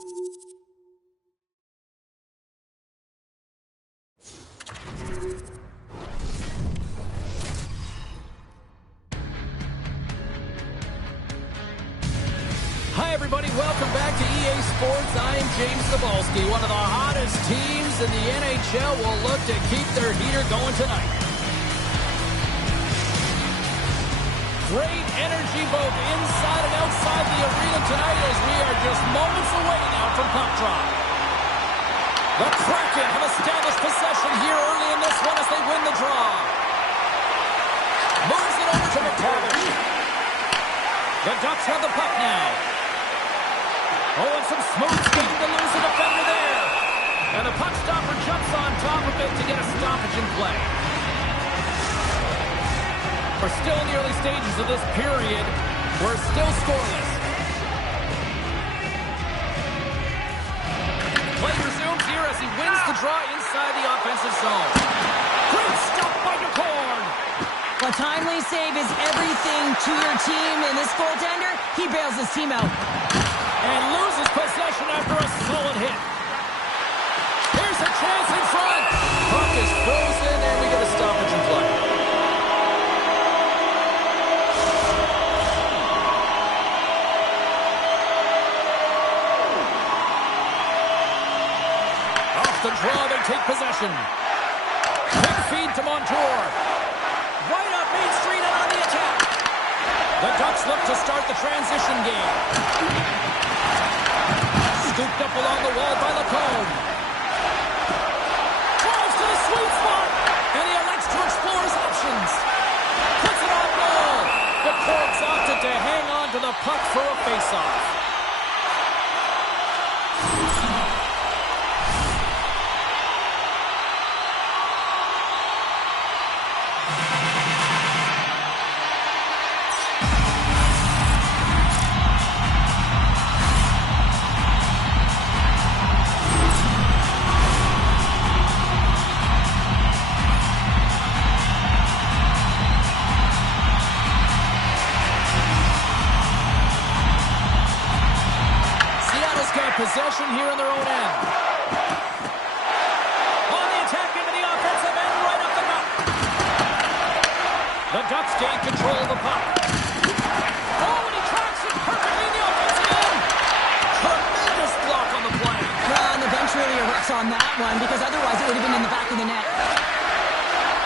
Hi, everybody. Welcome back to EA Sports. I'm James Cebulski. One of the hottest teams in the NHL will look to keep their heater going tonight. Great energy both inside and outside the arena tonight as we are just moments away now from puck drop. The Kraken have established possession here early in this one as they win the draw. Moves it over to McTavish. The Ducks have the puck now. Oh, and some smooth skating to lose a defender there. And the puck stopper jumps on top of it to get a stoppage in play. We're still in the early stages of this period. We're still scoreless. Play resumes here as he wins the draw inside the offensive zone. Great stop by McCorn. A timely save is everything to your team, and this goaltender, he bails his team out. And loses possession after a solid hit. Here's a chance in front. Puck is frozen, and we get a stoppage in play. Off the draw, they take possession. Quick feed to Montour. Right up Main Street and on the attack. The Ducks look to start the transition game. Scooped up along the wall by Lacombe. Drives to the sweet spot, and he elects to explore his options. Puts it on goal. The Corks opted to hang on to the puck for a face-off. Possession here in their own end. On the attack into the offensive end, right up the gut. The Ducks gain control of the puck. Oh, and he tracks it perfectly in the offensive end. Tremendous block on the play. Well, and the bench really erupts on that one, because otherwise it would have been in the back of the net.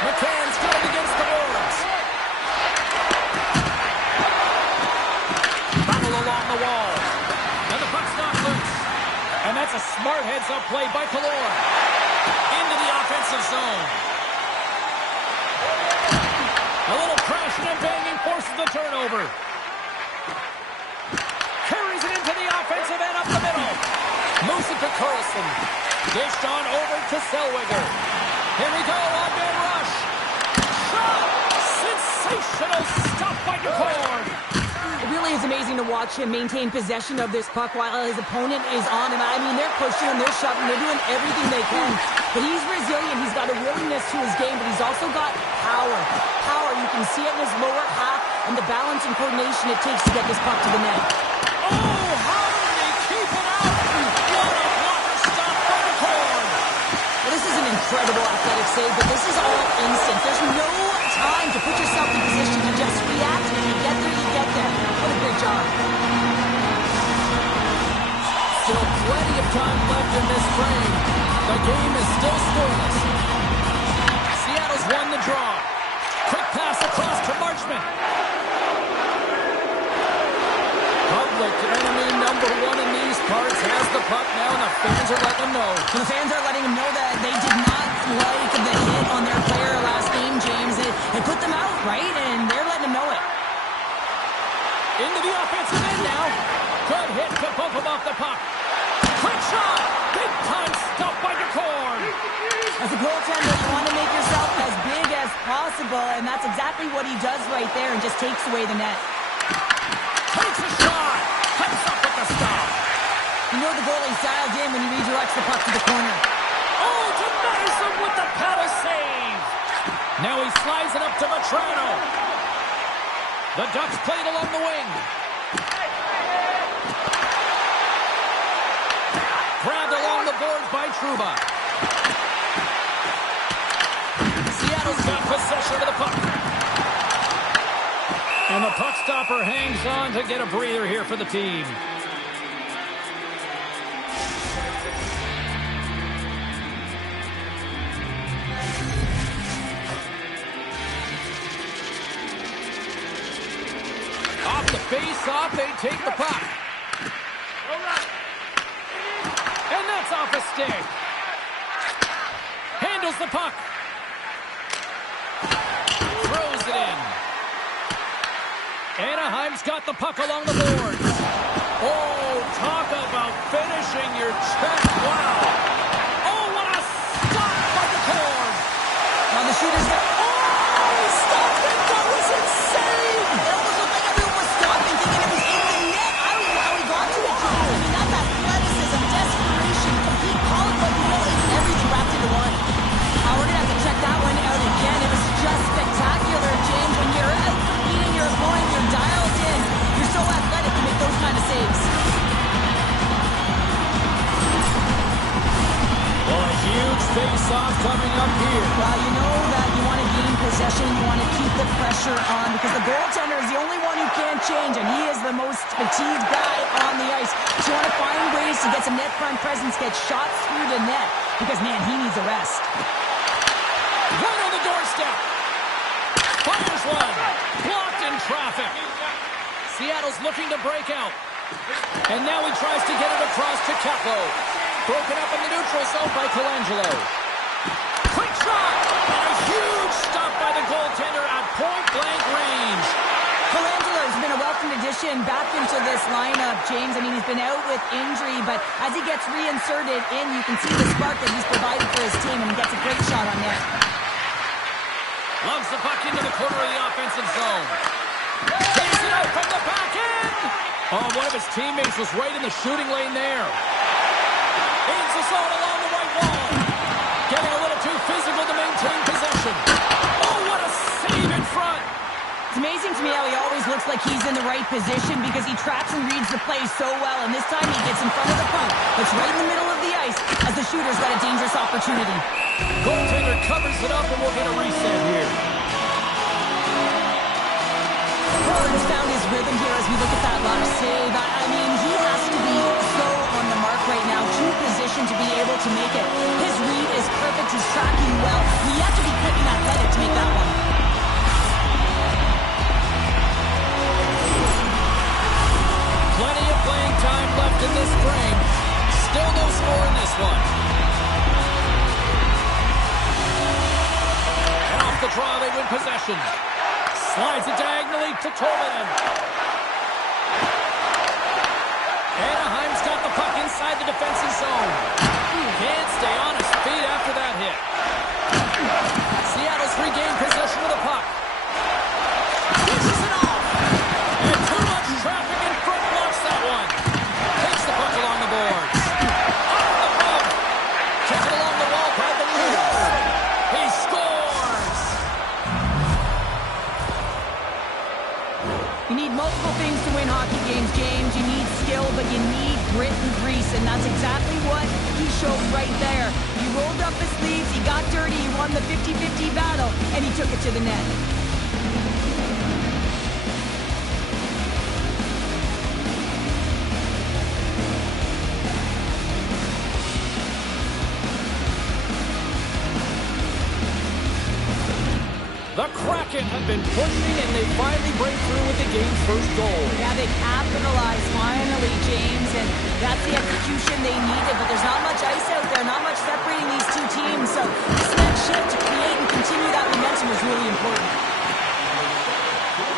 McCann's got it against the boards. Battle along the wall. And the puck's not loose. And that's a smart heads-up play by Kallor. Into the offensive zone. A little crashing and banging forces the turnover. Carries it into the offensive end up the middle. Moves it to Carlson. Dished on over to Zellweger. Here we go, on-man rush. Shot! Sensational stop by McCorn. It really is amazing to watch him maintain possession of this puck while his opponent is on him. I mean, they're pushing him, they're shoving, they're doing everything they can. But he's resilient. He's got a willingness to his game, but he's also got power. Power, you can see it in his lower half and the balance and coordination it takes to get this puck to the net. Oh, how did he keep it out? What a blocker stop by McCorn. Well, this is an incredible athletic save, but this is all instant. There's no time to put yourself in position to just react. If you get there, you get there. What a great job. Still plenty of time left in this frame. The game is still scoreless. Seattle's won the draw. Quick pass across to Marchment. Public enemy number one in these parts has the puck now, and the fans are letting them know. And the fans are letting them know that they did not like the hit on their player last game, James. It put them out, right? And they're letting them know it. Into the offensive end now. Good hit to bump him off the puck. Quick shot. Big time stop by McCorn. As a goaltender, you want to make yourself as big as possible, and that's exactly what he does right there and just takes away the net. Takes a shot. Comes up with the stop. You know the goalie's dialed in when he redirects the puck to the corner. Oh, denies him with the power save. Now he slides it up to Vetrano. The Ducks played along the wing. Grabbed along the boards by Trouba. Seattle's got possession of the puck. And the puck stopper hangs on to get a breather here for the team. Off the face-off, they take the puck. And that's off a stick. Handles the puck. Throws it in. Anaheim's got the puck along the boards. Oh, talk about finishing your check. Wow. Oh, what a stop by the cord. Now the shooter's got... Oh, he stopped it. That was insane. It almost looked like everyone was stopping, thinking it was in the net. I don't know how he got to it, James. I mean, that's athleticism, desperation, complete call it what you will. It's everything wrapped into one. We're going to have to check that one out again. It was just spectacular, James. When you're out competing your opponent, you're dialed in. You're so athletic to make those kind of saves. Well, a huge face-off coming up here. Well, you know that you want to gain possession. You want to keep the pressure on because the goaltender is the only one who can't change, and he is the most fatigued guy on the ice. So you want to find ways to get some net front presence, get shots through the net because, man, he needs a rest. Right on the doorstep. Fires one. Blocked in traffic. Seattle's looking to break out. And now he tries to get it across to Capo. Broken up in the neutral zone by Colangelo. Quick shot. And a huge stop by the goaltender at point-blank range. Colangelo's been a welcome addition back into this lineup, James. I mean, he's been out with injury, but as he gets reinserted in, you can see the spark that he's provided for his team, and he gets a great shot on net. Loves the puck into the corner of the offensive zone. Takes it out from the back end. Oh, one of his teammates was right in the shooting lane there. Aims the zone along the right wall. Getting a little too physical to maintain possession. Oh, what a save in front. It's amazing to me how he always looks like he's in the right position because he tracks and reads the play so well, and this time he gets in front of the puck. It's right in the middle of the ice as the shooter's got a dangerous opportunity. Goaltender covers it up, and we'll get a reset here. Horton's found his rhythm here as we look at that last save. I mean, he has to be so on the mark right now, true position to be able to make it. His read is perfect. He's tracking well. You have to be quick and athletic to make that one. Plenty of playing time left in this frame. Still no score in this one. And off the draw, they win possession. Slides it diagonally to Tolvanen. Anaheim's got the puck inside the defensive zone. Can't stay on his feet after that hit. Seattle's regained possession of the puck. Pushes it off. And too much traffic in front blocks that one. Takes the puck along the boards. Off the puck. Taken along the wall by the Leafs. He scores. You need multiple things to win hockey games, James. You need skill, but you need grit and grease, and that's exactly what he showed right there. He rolled up his sleeves, he got dirty, he won the 50-50 battle, and he took it to the net. The Kraken have been pushing, and they finally break through with the game's first goal. Yeah, they capitalized finally, James, and that's the execution they needed, but there's not much ice out there, not much separating these two teams, so this next shift to create and continue that momentum is really important.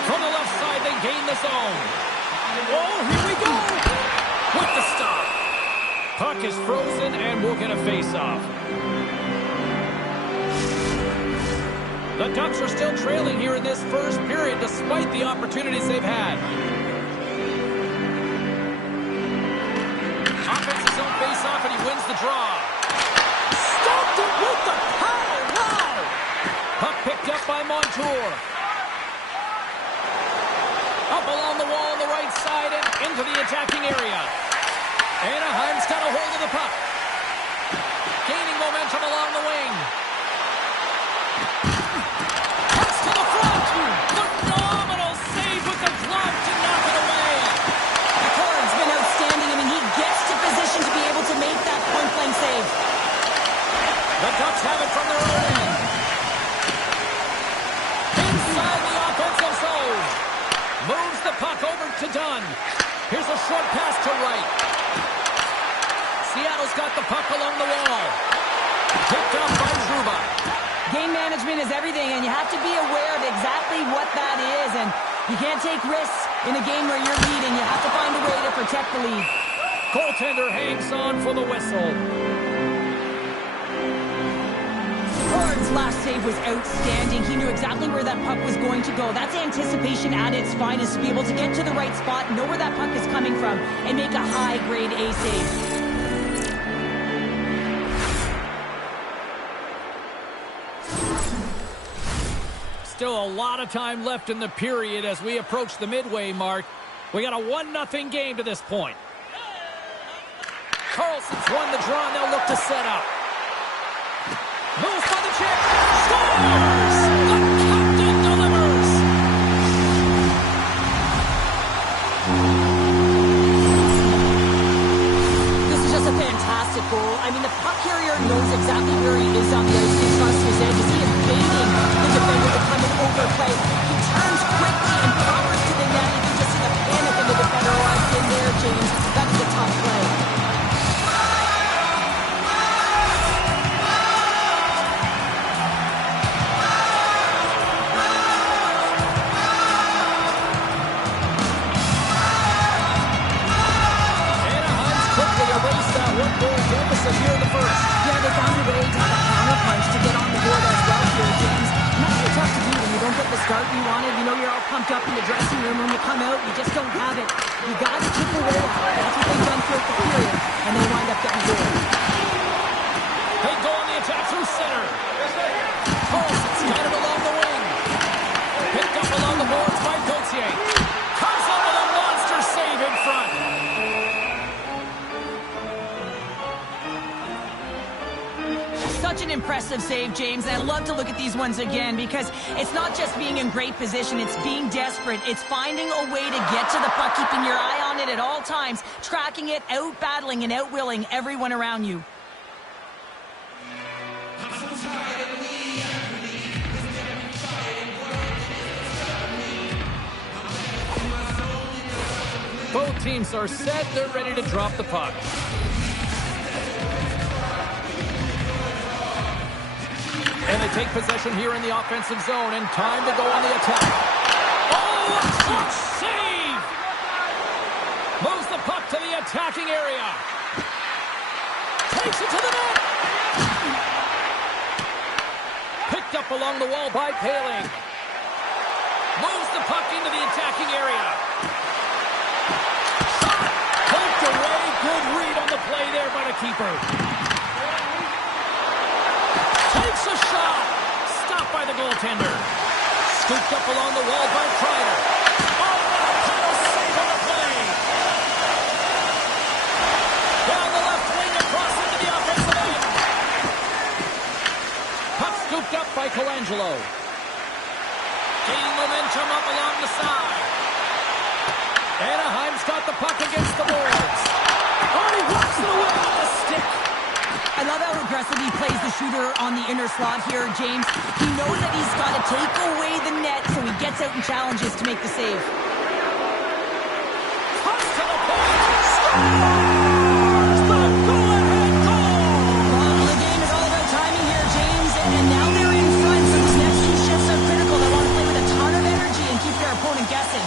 From the left side, they gain the zone. Oh, here we go! With the stop. Puck is frozen, and we'll get a face-off. The Ducks are still trailing here in this first period despite the opportunities they've had. Offensive zone face-off, and he wins the draw. Stopped it with the power! Wow! Puck picked up by Montour. Up along the wall on the right side and into the attacking area. Anaheim's got a hold of the puck. Gaining momentum along the wing. Cuts to the front. Phenomenal save with the glove to knock it away. The forward's been outstanding. I mean, he gets to position to be able to make that point-blank save. The Ducks have it from their own end. Inside the offensive zone. Moves the puck over to Dunn. Here's a short pass to right. Seattle's got the puck along the wall. Picked up by Trouba. Game management is everything, and you have to be aware of exactly what that is. And you can't take risks in a game where you're leading. You have to find a way to protect the lead. Goaltender hangs on for the whistle. Ford's last save was outstanding. He knew exactly where that puck was going to go. That's anticipation at its finest, to be able to get to the right spot, know where that puck is coming from, and make a high-grade A save. Still a lot of time left in the period as we approach the midway mark. We got a 1-0 game to this point. Carlson's won the draw, and they'll look to set up. Moves by the chip. Scores! The captain delivers! This is just a fantastic goal. I mean, the puck carrier knows exactly where he is on the ice. He trusts his edges. He is baiting the defender to come and overplay. He turns quickly and powers to the net. You can just see the panic in the defender. Oh, I've been there, James. That is a tough play. Here in the first. Yeah, they found a way to have a counter punch to get on the board as well here, James. Not too tough to do when you don't get the start you wanted. You know you're all pumped up in the dressing room. When you come out, you just don't have it. You got to chip away at it. That's what they've done throughout the period, and they wind up getting goal. They go on the attack through center. Carlson's got it along the wing. Picked up along the boards by Gauthier. Comes up with a monster save in front. Such an impressive save, James. And I love to look at these ones again because it's not just being in great position. It's being desperate. It's finding a way to get to the puck, keeping your eye on it at all times, tracking it, out-battling and out-willing everyone around you. Both teams are set. They're ready to drop the puck. And they take possession here in the offensive zone, and time to go on the attack. Oh, a clutch save! Moves the puck to the attacking area. Takes it to the net. Picked up along the wall by Paling. Moves the puck into the attacking area. Poked away. Good read on the play there by the keeper. Takes a shot. Stopped by the goaltender. Scooped up along the wall by Kreider. Oh, what a paddle save on the play. Down the left wing across into the offensive end. Puck scooped up by Colangelo. Gaining momentum up along the side. Anaheim's got the puck against the boards. Oh, he walks it away with the stick. I love how aggressive he plays the shooter on the inner slot here, James. He knows that he's got to take away the net, so he gets out and challenges to make the save. Cuts to the point. Scores! The go-ahead goal! Well, the game is all about timing here, James, and now they're in front, so these next two shifts are critical. They want to play with a ton of energy and keep their opponent guessing.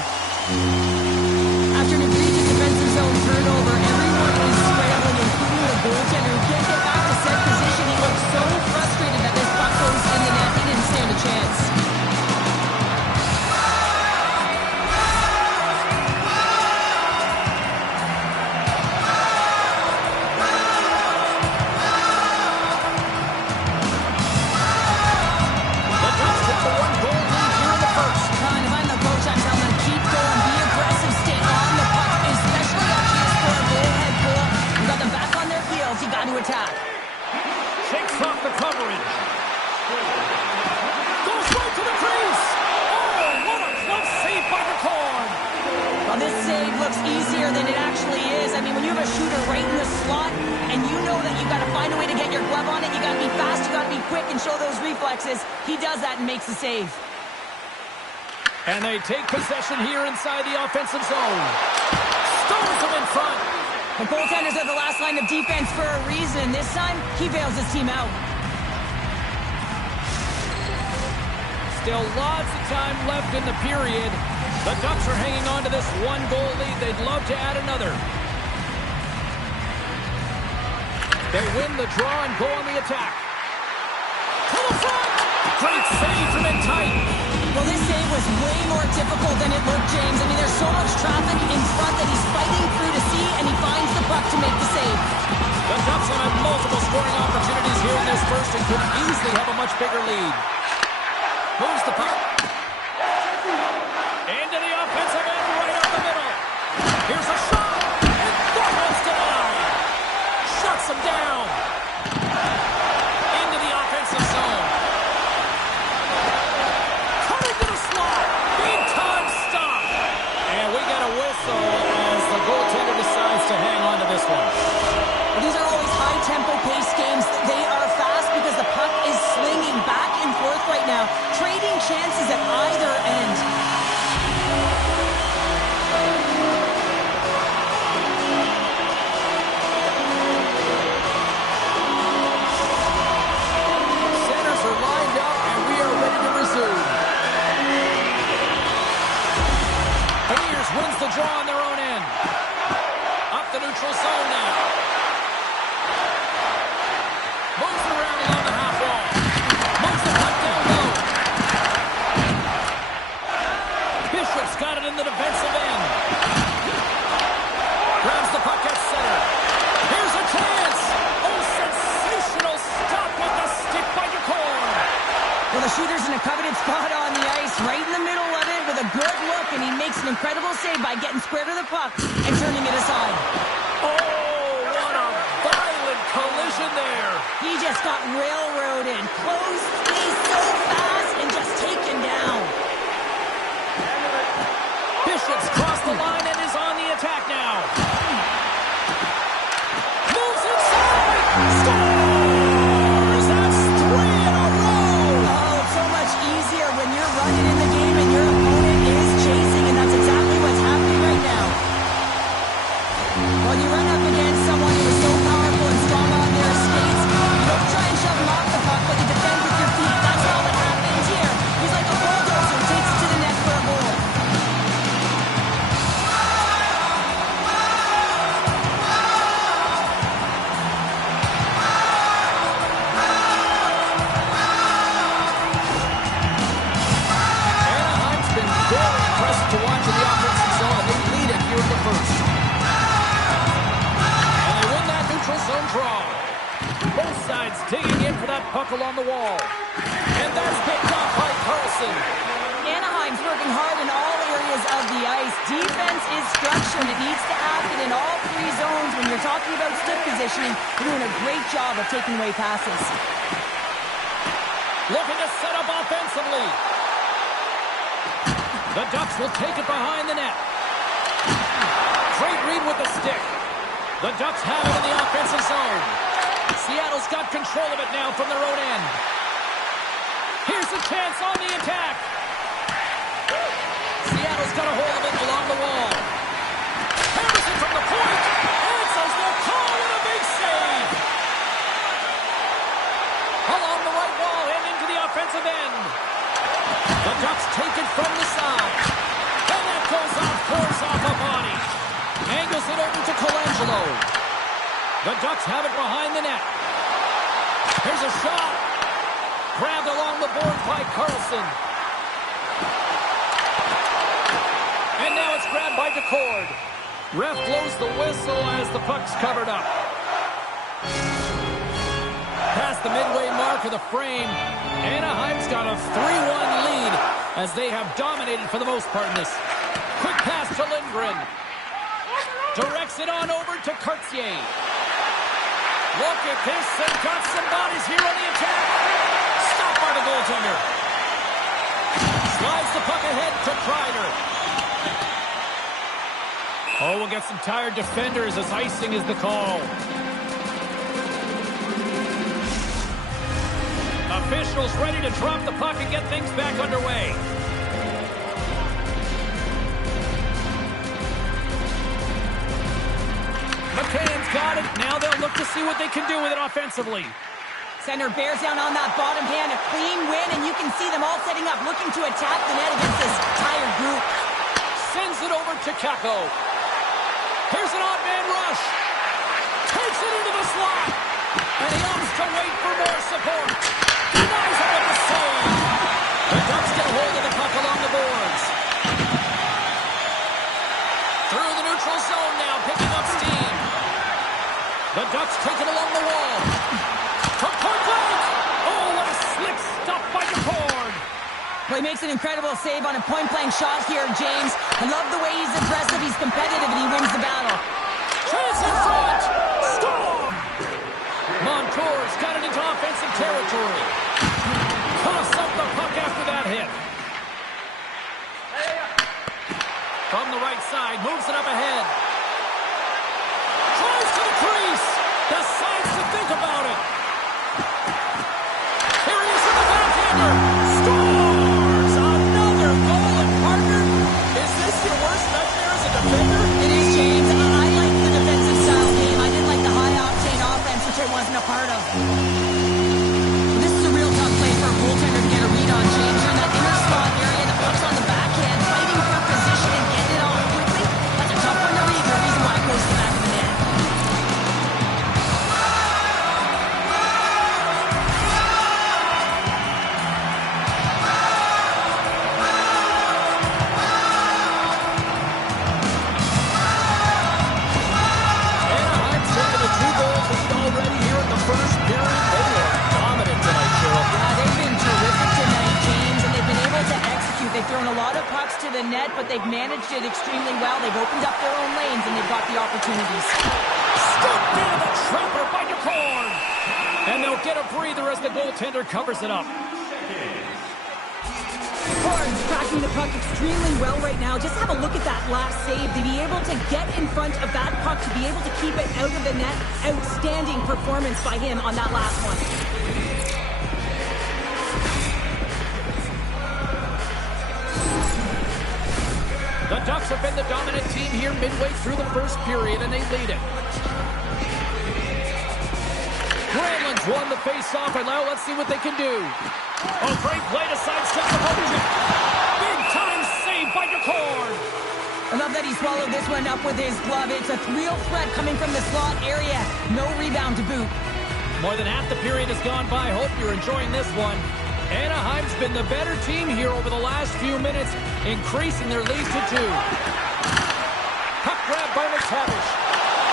After an egregious defensive zone turnover, everyone is scrambling, including the goaltender who can't get back to set position. He looks so frustrated that this puck goes in the net. He didn't stand a chance. looks easier than it actually is. I mean, when you have a shooter right in the slot and you know that you've got to find a way to get your glove on it, you got to be fast, you got to be quick and show those reflexes. He does that and makes the save. And they take possession here inside the offensive zone. Stones them in front. The goaltenders are the last line of defense for a reason. This time, he bails his team out. Still lots of time left in the period. The Ducks are hanging on to this one-goal lead. They'd love to add another. They win the draw and go on the attack. To the front! Great save from in tight. Well, this save was way more difficult than it looked, James. I mean, there's so much traffic in front that he's fighting through to see, and he finds the puck to make the save. The Ducks have had multiple scoring opportunities here in this first and could easily have a much bigger lead. Moves the puck. Into the offensive end, right up the middle. Here's a shot. And that one's denied. Shuts him down. Into the offensive zone. Cutting to the slot. Big time stop. And we got a whistle as the goaltender decides to hang on to this one. Well, these are always high-tempo pace games. They are fast because the puck is slinging back and forth right now, trading chances at either end. Centers are lined up, and we are ready to resume. Warriors wins the draw on their own end. Up the neutral zone now. Moves around along the half wall. Moves the puck down low. Bishop's got it in the defensive end. Grabs the puck at center. Here's a chance. Oh, sensational stop with the stick by Decord. Well, the shooter's in a coveted spot on the ice, right in the middle of it with a good look, and he makes an incredible save by getting square to the puck and turning it aside. Oh, what a violent collision there. He just got railroaded. Closed space so fast and just taken down. Bishop's crossed the line and is on the attack now. Moves inside. Scores! That's 3 in a row. Oh, it's so much easier when you're running in the game and your opponent is chasing, and that's exactly what's happening right now. When you run up against someone who is so powerful and strong on their skates, you don't try and shove them off the puck, but you defend with your feet. That's all that happens here. He's like a bulldozer who takes it to the net for a goal. Anaheim's been very impressive to watch in the offensive zone, and they lead it here in the first. And they win that neutral zone draw. Both sides digging in for that puck along the wall. And that's picked up by Carlson. Anaheim's working hard in all areas of the ice. Defense is structured. It needs to happen in all 3 zones. When you're talking about stick positioning, you're doing a great job of taking away passes. Looking to set up offensively. The Ducks will take it behind the net. Great read with the stick. The Ducks have it in the offensive zone. Seattle's got control of it now from their own end. Here's a chance on the attack. Seattle's got a hold of it along the wall. Harrison from the point. Answers the call with a big save. Along the right wall and into the offensive end. The Ducks take it from the side. And that goes off, pours off a body. Angles it over to Colangelo. The Ducks have it behind the net. Here's a shot. Grabbed along the boards by Carlson. And now it's grabbed by Decord. Ref blows the whistle as the puck's covered up. Past the midway mark of the frame, Anaheim's got a 3-1 lead as they have dominated for the most part in this. Quick pass to Lindgren. Directs it on over to Cartier. Look at this, they've got some bodies here on the attack. Stopped by the goaltender. Slides the puck ahead to Kreider. Oh, we'll get some tired defenders as icing is the call. Officials ready to drop the puck and get things back underway. McCann's got it. Now they'll look to see what they can do with it offensively. Center bears down on that bottom hand. A clean win, and you can see them all setting up, looking to attack the net against this tired group. Sends it over to Kako. Here's an odd man rush. Takes it into the slot. And he opts to wait for more support. Denies it with the save. The Ducks get a hold of the puck along the boards. Through the neutral zone now, picking up steam. The Ducks take it along the wall. To point blank. Oh, what a slick stop by DeCord. Well, he makes an incredible save on a point-blank shot here, James. I love the way he's aggressive, he's competitive, and he wins the battle. Chance in front! Storm! Montour's got it into offensive territory. Toss up the puck after that hit. From the right side, moves it up ahead. Tries to the crease! Decides to think about it. Here he is in the backhander! Scores! Another goal, and partner, is this your worst nightmare as a defender? It is, James. I like the defensive style game. I didn't like the high-octane offense, which I wasn't a part of. This is a real tough play for a goaltender to get a read on, James. You're in that inner slot area, the puck's on the backhand, fighting for position and getting it off quickly. That's a tough one to read. The reason why it goes to the back of the net. Anaheim's taken a 2-goal lead already here in the first period. They are dominant tonight, Cheryl. Yeah, they've been terrific tonight, James, and they've been able to execute. They've thrown a lot of pucks to the net, but they've managed it extremely well. They've opened up their own lanes, and they've got the opportunities. Stumped into the trapper by DeCord. And they'll get a breather as the goaltender covers it up. Ford's tracking the puck extremely well right now. Just have a look at that last save. To be able to get in front of that puck, to be able to keep it out of the net, outstanding performance by him on that last one. The Ducks have been the dominant team here midway through the first period, and they lead it. Granlund's won the face-off, and now let's see what they can do. A great play to sidestep the opponent. Big-time save by DeCord. I love that he swallowed this one up with his glove. It's a real threat coming from the slot area. No rebound to boot. More than half the period has gone by. Hope you're enjoying this one. Anaheim's been the better team here over the last few minutes, increasing their lead to 2. Puck grab by McTavish.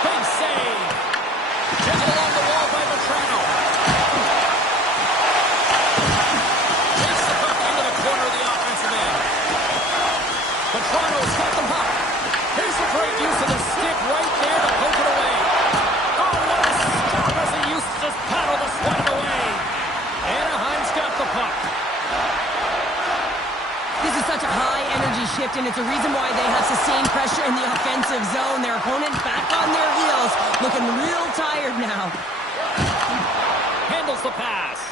Big save. Taken along the wall by Vetrano. Takes the puck into the corner of the offensive end. Vetrano's got the puck. Here's a great use of the stick right there to poke it away. Oh, what a stop as he used to just paddle to sweat it away. Anaheim's got the puck. This is such a high-energy shift, and it's a reason why they have sustained pressure in the offensive zone. Their opponent back on their heels, looking real tired now. Handles the pass.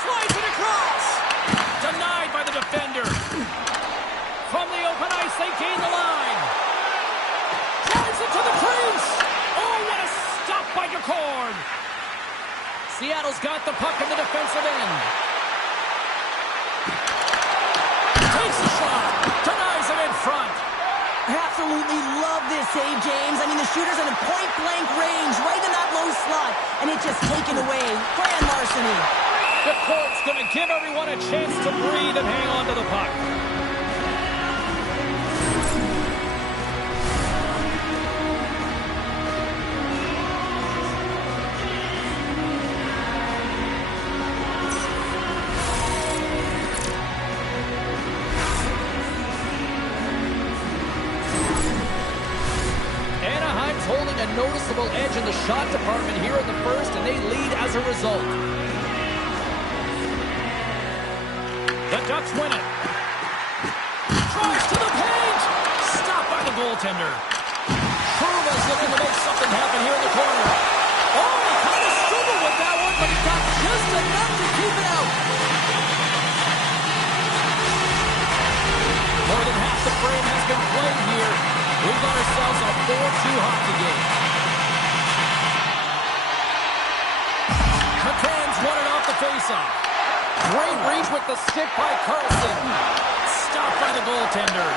Slides it across. Denied by the defender. From the open ice, they gain the line. Drives it to the crease. Oh, what a stop by DeCord. Seattle's got the puck in the defensive end. Takes a shot. Denies it in front. I absolutely love this save, James. I mean, the shooter's in a point-blank range, right in that low slot, and it's just taken away. Grand larceny. DeCord's going to give everyone a chance to breathe and hang on to the puck. Holding a noticeable edge in the shot department here in the first, and they lead as a result. The Ducks win it. Tries to the paint. Stopped by the goaltender. goaltender. Truma's looking to make something happen here in the corner. Oh, he kind of struggled with that one, but he got just enough to keep it out. More than half the frame has been played here. We've got ourselves a 4-2 hockey game. McCann's won it off the faceoff. Great reach with the stick by Carlson. Stopped by the goaltender.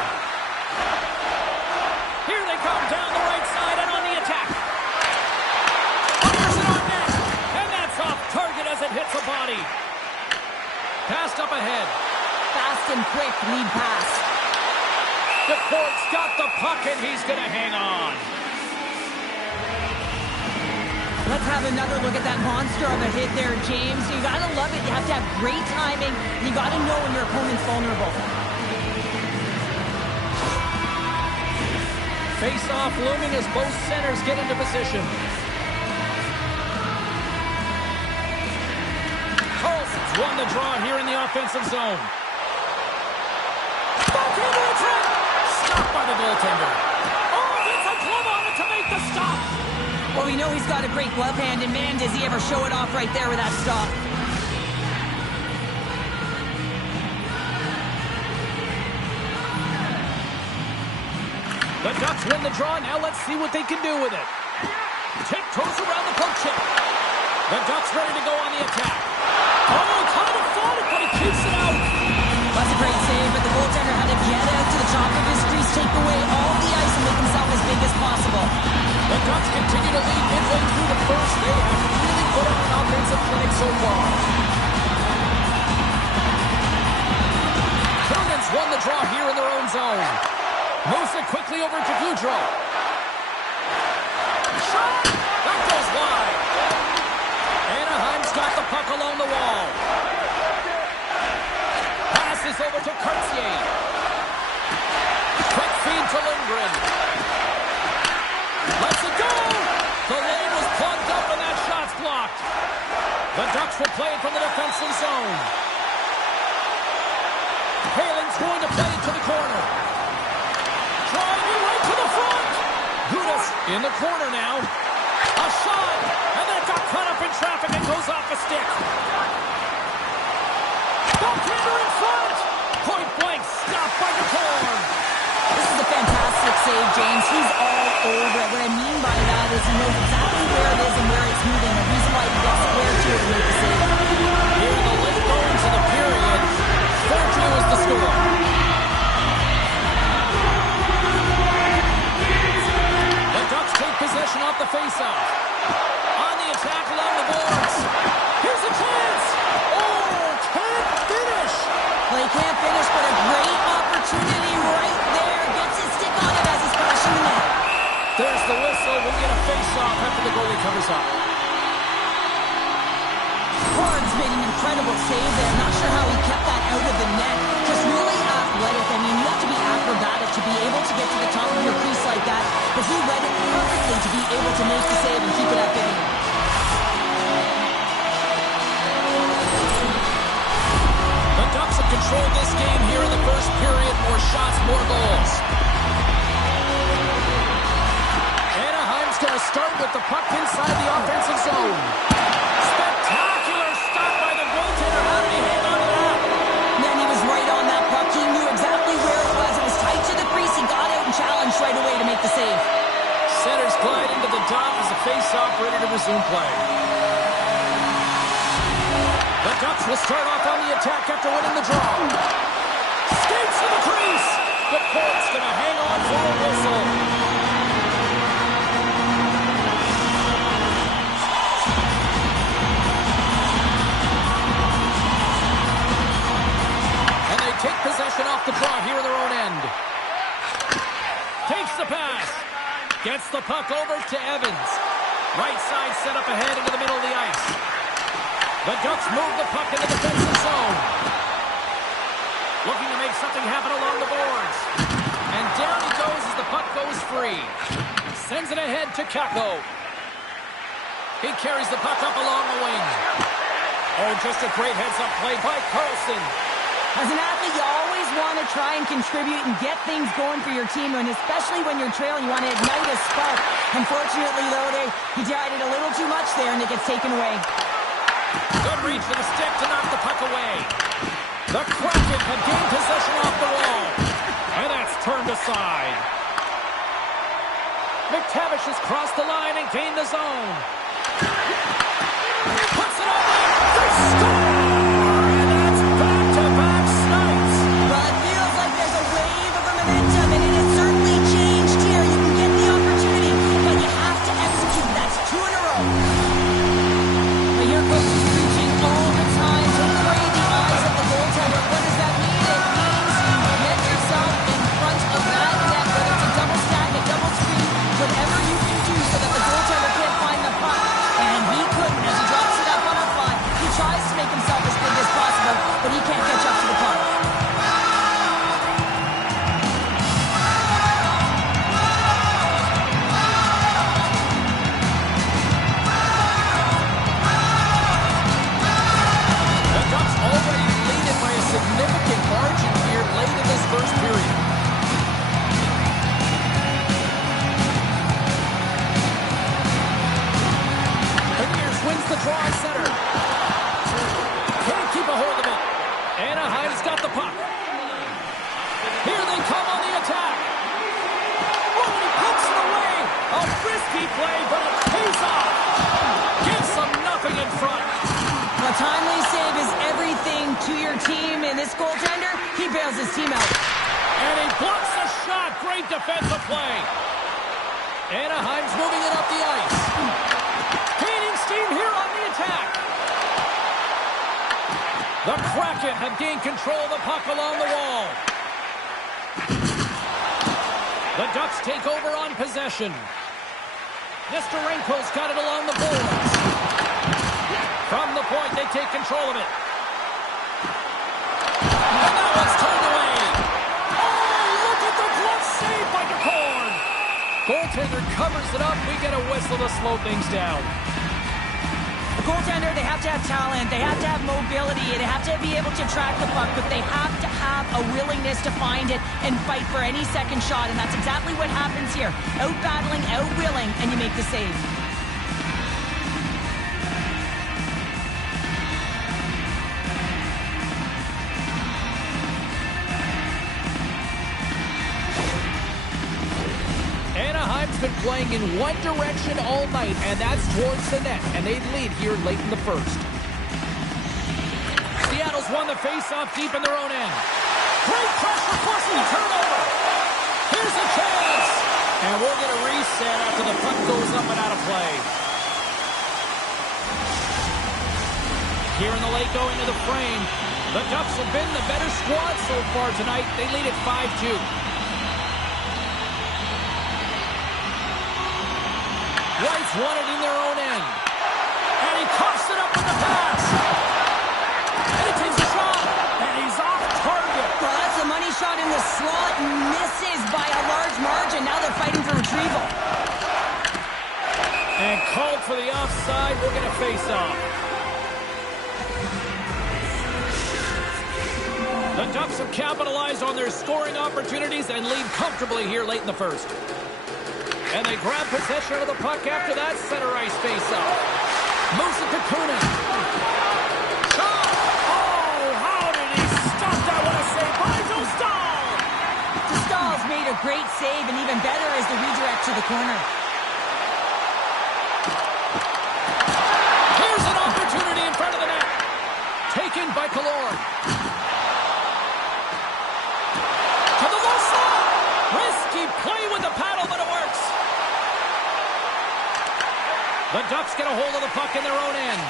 Here they come down the right side and on the attack. Fires it on net. And that's off target as it hits the body. Passed up ahead. Fast and quick lead pass. DeFort's got the puck and he's going to hang on. Let's have another look at that monster of a hit there, James. You got to love it. You have to have great timing. You got to know when your opponent's vulnerable. Face-off looming as both centers get into position. Carlson's won the draw here in the offensive zone. Goaltender in front! Stopped by the goaltender. Oh, gets a glove on it to make the stop! Well, we know he's got a great glove hand, and man, does he ever show it off right there with that stop. The Ducks win the draw. Now let's see what they can do with it. Tiptoes around the poke check. The Ducks ready to go on the attack. Oh, kind of fought it, but he keeps it out. That's a great save, but the goaltender had to get out to the top of his crease, take away all the ice, and make himself as big as possible. The Ducks continue to lead midway through the first. They have really put on an offensive clinic so far. Kernan's won the draw here in their own zone. Moves it quickly over to Goudreau. Shot! That goes wide. Anaheim's got the puck along the wall. Passes over to Cartier. Quick feed to Lindgren. Lets it go! The lane was plugged up and that shot's blocked. The Ducks will play it from the defensive zone. Palin's going to play it to the corner. Driving right to the front. Gudas in the corner now. A shot, and then it got caught up in traffic and goes off a stick. Goaltender in front. Point blank, stopped by DeFort. This is a fantastic save, James. He's all over it. What I mean by that is he knows exactly where it is and where it's moving. The reason why he gets square to it to make the save. Here in the late goings of the period, 4-2 is the score. The Ducks take possession off the faceoff. On the attack along the boards. Here's a chance. Oh, can't finish. Well, he can't finish, but a great opportunity right there. Gets his stick on it as he's crashing the net. There's the whistle. We'll get a face-off after the goalie covers up. Carnes made an incredible save there. Not sure how he kept that out of the net. Just really athletic. I mean, you have to be acrobatic to be able to get to the top of your crease like that. But he read it perfectly to be able to make the save and keep it at bay. The Ducks have controlled this game here in the first period. More shots, more goals. Anaheim's going to start with the puck inside the offensive zone. Spectacular stop by the goaltender. How did he hang on to that? Man, he was right on that puck. He knew exactly where it was. It was tight to the crease. He got out and challenged right away to make the save. Centers glide into the dot as the face-off ready to resume play. The Ducks will start off on the attack after winning the draw. Skates to the crease. The Port's going to hang on for a whistle. And they take possession off the draw here in their own end. Takes the pass. Gets the puck over to Evans. Right side set up ahead into the middle of the ice. The Ducks move the puck in the defensive zone. Looking to make something happen along the boards. And down he goes as the puck goes free. Sends it ahead to Kakko. He carries the puck up along the wing. Oh, just a great heads-up play by Carlson. As an athlete, you always want to try and contribute and get things going for your team, and especially when you're trailing, you want to ignite a spark. Unfortunately, though, he tried it a little too much there, and it gets taken away. Good reach for the stick to knock the puck away. The Kraken have gained possession off the wall, and that's turned aside. McTavish has crossed the line and gained the zone. Puts it on net. They score! And that's back-to-back snipes. Well, it feels like there's a wave of momentum, and it has certainly changed here. You can get the opportunity, but you have to execute. That's 2 in a row. But your coach is preaching all the time to play the eyes of the goaltender. What does that mean? It means you get yourself in front of that net, whether it's a double stack, a double screen, whatever you can do so that the goaltender can't find the puck. And he couldn't as he drops it up on a fly. He tries to make himself as big as possible, but he can't catch up to the puck. The Ducks already lead it by a significant margin here late in this first period. Wins the draw center. Can't keep a hold of it. Anaheim's got the puck. Here they come on the attack. Oh, and he pumps it away. A risky play, but it pays off. Gives them nothing in front. A timely save is everything to your team, and this goaltender, he bails his team out. And he blocks the shot. Great defensive play. Anaheim's moving it up the ice. Gaining steam here on the attack. The Kraken have gained control of the puck along the wall. The Ducks take over on possession. Nestorenko's got it along the boards. From the point, they take control of it. And that one's turned away. Oh, look at the glove save by DeCorn. Goaltender covers it up. We get a whistle to slow things down. The goaltender, they have to have talent, they have to have mobility, they have to be able to track the puck, but they have to have a willingness to find it and fight for any second shot, and that's exactly what happens here. Out-battling, out-willing, and you make the save. Anaheim's been playing in one direction all night, and that's towards the net, and they lead here late in the first. Seattle's won the face-off deep in their own end. Great pressure forcing the turnover. Here's a chance. And we'll get a reset after the puck goes up and out of play. Here in the late going to the frame. The Ducks have been the better squad so far tonight. They lead at 5-2. White's won it in their own end. And he coughs it up with the pass. And he takes a shot. And he's off target. Well, that's a money shot in the slot. Misses by a large margin. Now they're fighting for retrieval. And called for the offside. We'll get a face-off. The Ducks have capitalized on their scoring opportunities and lead comfortably here late in the first. And they grab possession of the puck after that center ice face-off. Moves it to Kunin. Shot! Oh, how did he stop that? What a save by Dostal! Dostal's made a great save, and even better is the redirect to the corner. Here's an opportunity in front of the net. Taken by Killorn. To the low slot. Risky play with the paddle, but it works. The Ducks get a hold of the puck in their own end.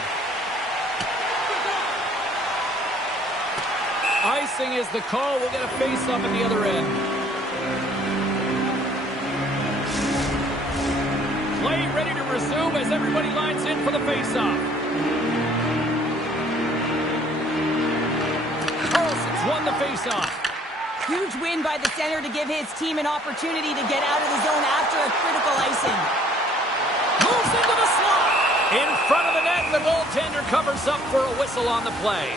Icing is the call. We'll get a face-up at the other end. Play ready to resume as everybody lines in for the face-off. Carlson's won the face-off. Huge win by the center to give his team an opportunity to get out of the zone after a critical icing. Moves into the slot. In front of the net, the goaltender covers up for a whistle on the play.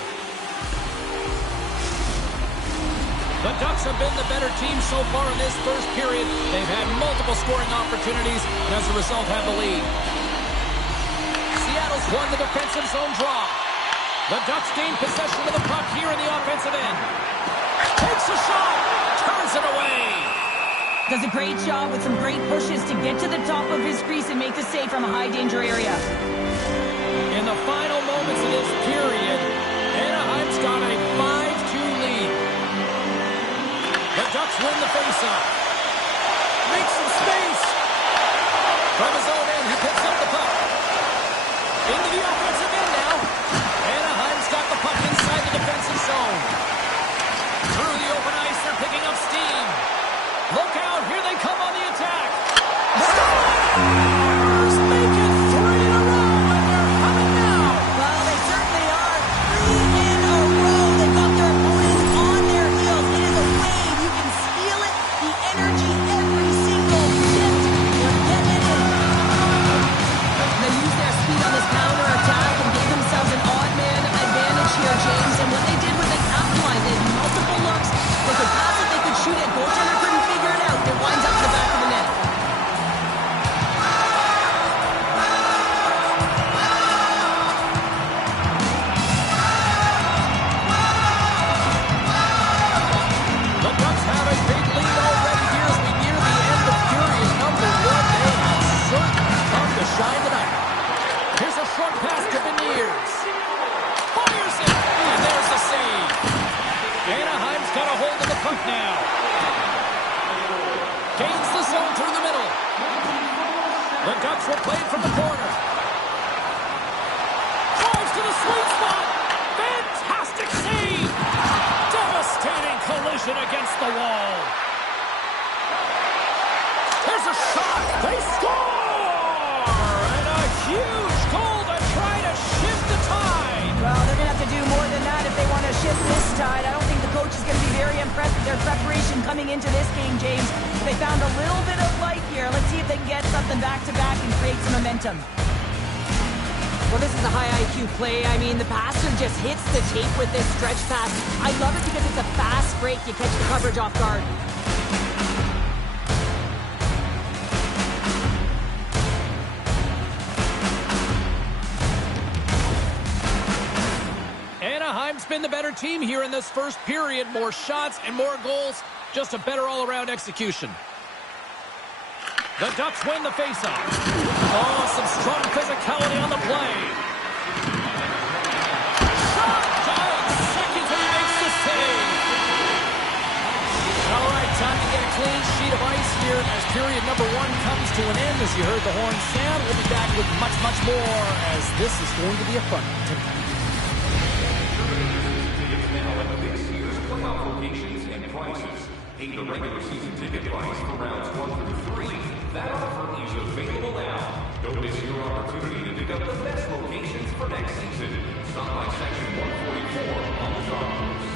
The Ducks have been the better team so far in this first period. They've had multiple scoring opportunities, and as a result have the lead. Seattle's won the defensive zone draw. The Ducks gain possession of the puck here in the offensive end. Takes a shot, turns it away. Does a great job with some great pushes to get to the top of his crease and make the save from a high-danger area. In the final moments of this period, Anaheim's got a 5-2 lead. The Ducks win the faceoff. Makes some space. From his own end, he picks up the puck. Into the offensive end now. Anaheim's got the puck inside the defensive zone. Through the open ice, they're picking up steam. Look out, here they come on the attack. Stars make it 3 in a row, and they're coming now. Well, they certainly are. 3 in a row. They got their opponents on their heels. It is a wave. You can feel it. The energy every single shift. They're getting it in. They use their speed on this counter attack and gave themselves an odd man advantage here, James. And what they did was they capitalized. They had multiple looks. They could pass it, they could shoot it. Goaltender couldn't figure it out. It winds up in the back of the net. The Ducks have a big lead already here as we near the end of period number 1. They have certainly come to shine tonight. Here's a short pass to Beniers. Fires it, and there's the save. Anaheim's got a hold of the puck now. Gains the zone through the middle. The Ducks will play it from the corner. Drives to the sweet spot. Fantastic save. Devastating collision against the wall. There's a shot. They score! And a huge goal to try to shift the tide. Well, they're going to have to do more than that if they want to shift this tide. I don't think the coach is going to be very impressed with their preparation coming into this game, James. They found a little bit of life here. Let's see if they can get something back-to-back and create some momentum. Well, this is a high IQ play. I mean, the passer just hits the tape with this stretch pass. I love it because it's a fast break. You catch the coverage off guard. Anaheim's been the better team here in this first period. More shots and more goals. Just a better all-around execution. The Ducks win the faceoff. Oh, some strong physicality on the play. Shot! Seconds and he makes the save. All right, time to get a clean sheet of ice here as period number 1 comes to an end. As you heard the horn sound, we'll be back with much, much more as this is going to be a fun one tonight. Locations and prices. Pay the regular season ticket price for rounds 1 through 3. That offer is available now. Don't miss your opportunity to pick up the best locations for next season. Stop by section 144 on the Dark Horse.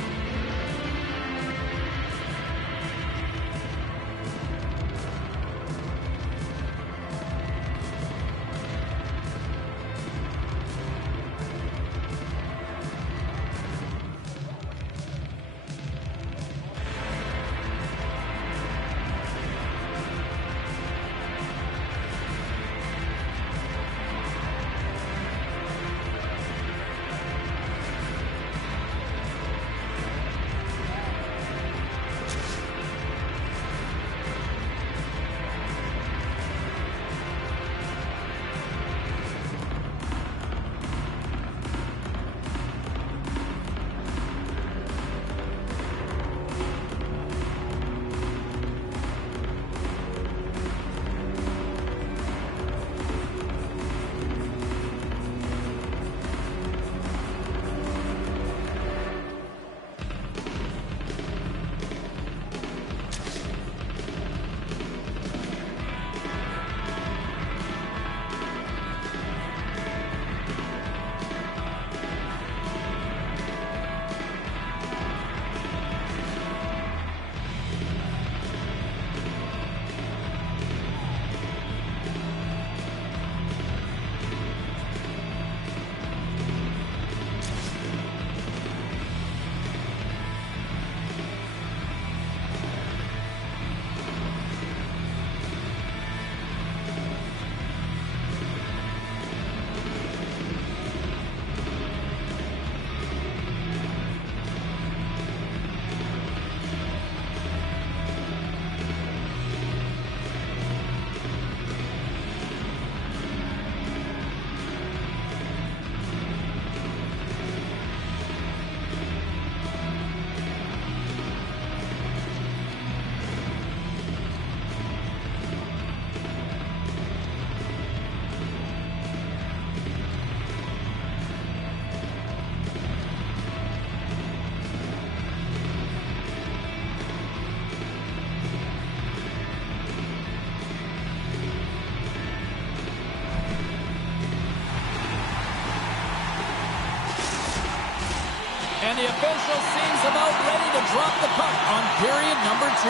official seems about ready to drop the puck on period number 2.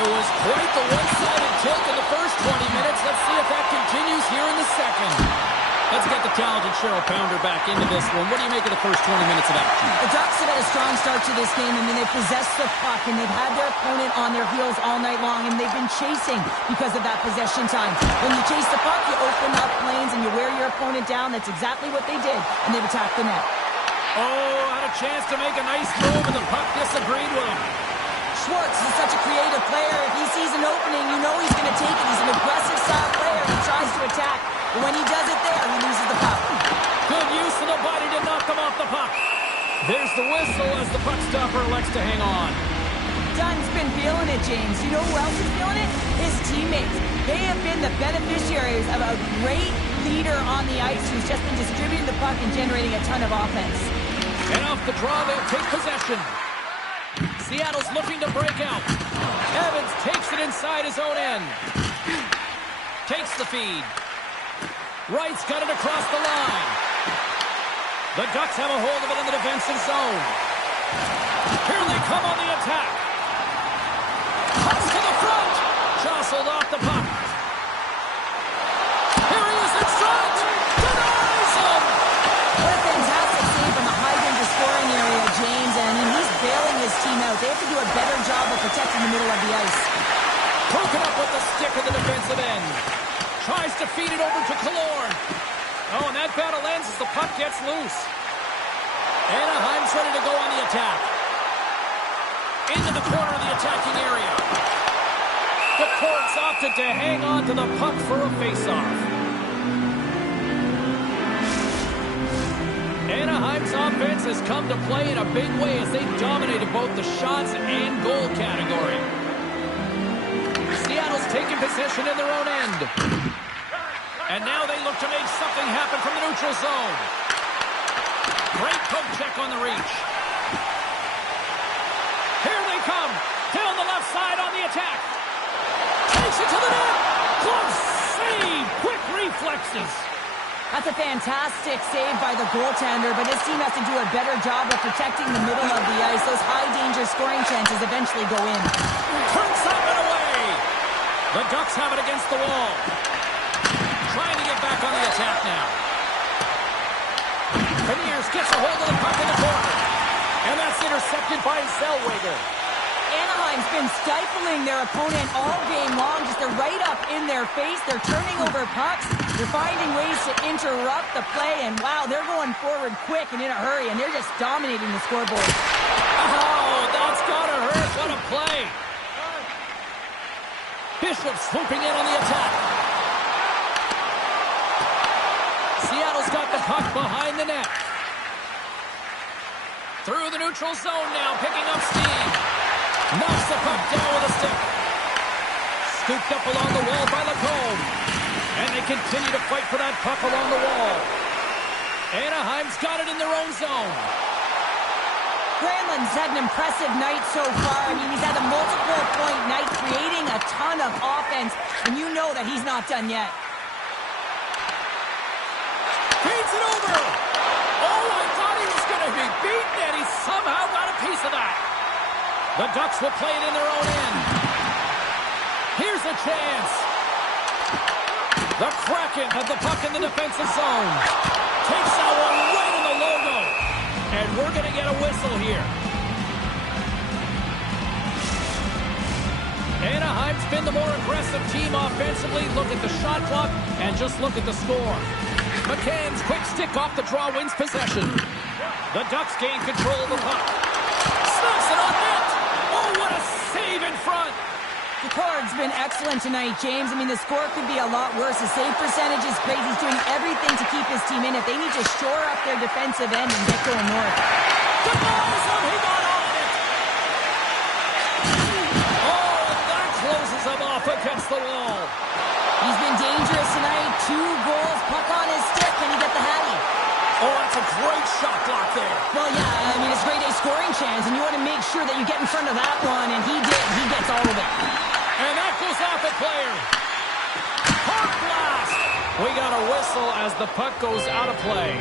It was quite the one-sided tilt in the first 20 minutes. Let's see if that continues here in the second. Let's get the talented Cheryl Pounder back into this one. What do you make of the first 20 minutes of action? The Ducks have had a strong start to this game. I mean, they've possessed the puck, and they've had their opponent on their heels all night long, and they've been chasing because of that possession time. When you chase the puck, you open up lanes, and you wear your opponent down. That's exactly what they did, and they've attacked the net. Oh, had a chance to make a nice move, and the puck disagreed with him. Schwartz is such a creative player. If he sees an opening, you know he's going to take it. He's an aggressive style player. He tries to attack, but when he does it there, he loses the puck. Good use of the body to knock him off the puck. There's the whistle as the puck stopper elects to hang on. Dunn's been feeling it, James. You know who else is feeling it? His teammates. They have been the beneficiaries of a great leader on the ice who's just been distributing the puck and generating a ton of offense. And off the draw, they'll take possession. Seattle's looking to break out. Evans takes it inside his own end. Takes the feed. Wright's got it across the line. The Ducks have a hold of it in the defensive zone. Here they come on the attack. Cuts to the front. Jostled off the puck. Here he is in front. Denies him. What a fantastic save from the high danger scoring area, James. And I mean, he's bailing his team out. They have to do a better job of protecting the middle of the ice. Broken up with the stick in the defensive end. Tries to feed it over to Killorn. Oh, and that battle ends as the puck gets loose. Anaheim's ready to go on the attack. Into the corner of the attacking area. The Colts opted to hang on to the puck for a faceoff. Anaheim's offense has come to play in a big way as they dominated both the shots and goal category. Seattle's taking possession in their own end. And now they look to make something happen from the neutral zone. Great poke check on the reach. Here they come. Down the left side on the attack. Takes it to the net. Close save. Quick reflexes. That's a fantastic save by the goaltender, but his team has to do a better job of protecting the middle of the ice. Those high-danger scoring chances eventually go in. Turns up and away. The Ducks have it against the wall. Trying to get back on the attack now. Beniers gets a hold of the puck in the corner. And that's intercepted by Zellweger. Anaheim's been stifling their opponent all game long. Just they're right up in their face. They're turning over pucks. They're finding ways to interrupt the play. And wow, they're going forward quick and in a hurry. And they're just dominating the scoreboard. Oh, that's gotta hurt. What a play. Bishop swooping in on the attack. Seattle's got the puck behind the net. Through the neutral zone now, picking up steam. Knocks the puck down with a stick. Scooped up along the wall by Lacombe. And they continue to fight for that puck along the wall. Anaheim's got it in their own zone. Granlund's had an impressive night so far. I mean, he's had a multiple-point night, creating a ton of offense. And you know that he's not done yet. Feeds it over. Oh, I thought he was going to be beaten, and he somehow got a piece of that. The Ducks will play it in their own end. Here's a chance. The Kraken have the puck in the defensive zone. Takes that one right in the logo. And we're going to get a whistle here. Anaheim's been the more aggressive team offensively. Look at the shot clock and just look at the score. McCann's quick stick off the draw wins possession. The Ducks gain control of the puck. Snaps it on net. Oh, what a save in front. The Card's been excellent tonight, James. I mean, the score could be a lot worse. The save percentage is great. He's doing everything to keep his team in it. They need to shore up their defensive end and get going north. Denies him. He got on it. Oh, that closes him off against the wall. He's been dangerous tonight. 2 goals, puck on his stick. Can he get the hattie? Oh, that's a great shot block there. Well, yeah, I mean, it's a great scoring chance, and you want to make sure that you get in front of that one, and he did. He gets all of it. And that goes off a player. Hard blast. We got a whistle as the puck goes out of play.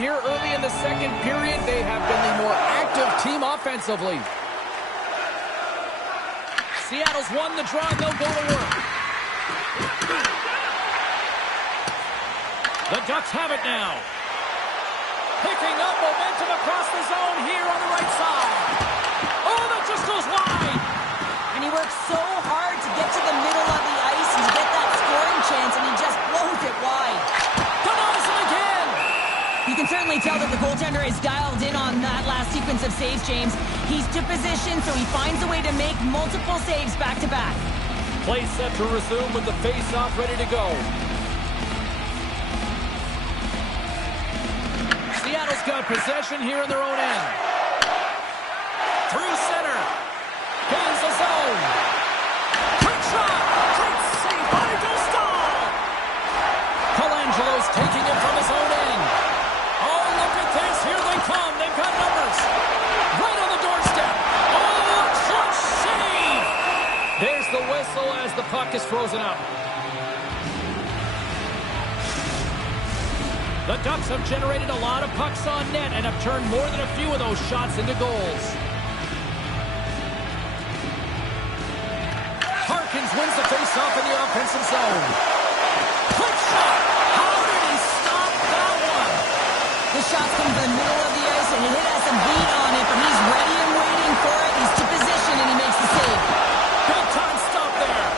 here early in the second period. They have been the more active team offensively. Seattle's won the draw, and they'll go to work. The Ducks have it now. Picking up momentum across the zone here on the right side. Oh, that just goes wide. And he works so hard to get to the middle of the ice and get that scoring chance, and he just blows it wide. Denies him again. You can certainly tell that the goaltender is dialed in on that last sequence of saves, James. He's to position, so he finds a way to make multiple saves back-to-back. Play set to resume with the face-off ready to go. Seattle's got possession here in their own end. Through center. Gains the zone. Quick shot. Great save by Dostal. Colangelo's taking it from his own end. Oh, look at this. Here they come. They've got numbers. Right on the doorstep. Oh, clutch save. There's the whistle as the puck is frozen up. The Ducks have generated a lot of pucks on net and have turned more than a few of those shots into goals. Harkins wins the faceoff in the offensive zone. Quick shot! How did he stop that one? The shot's coming from the middle of the ice, and it has some heat on it, but he's ready and waiting for it. He's to position, and he makes the save. Big time stop there.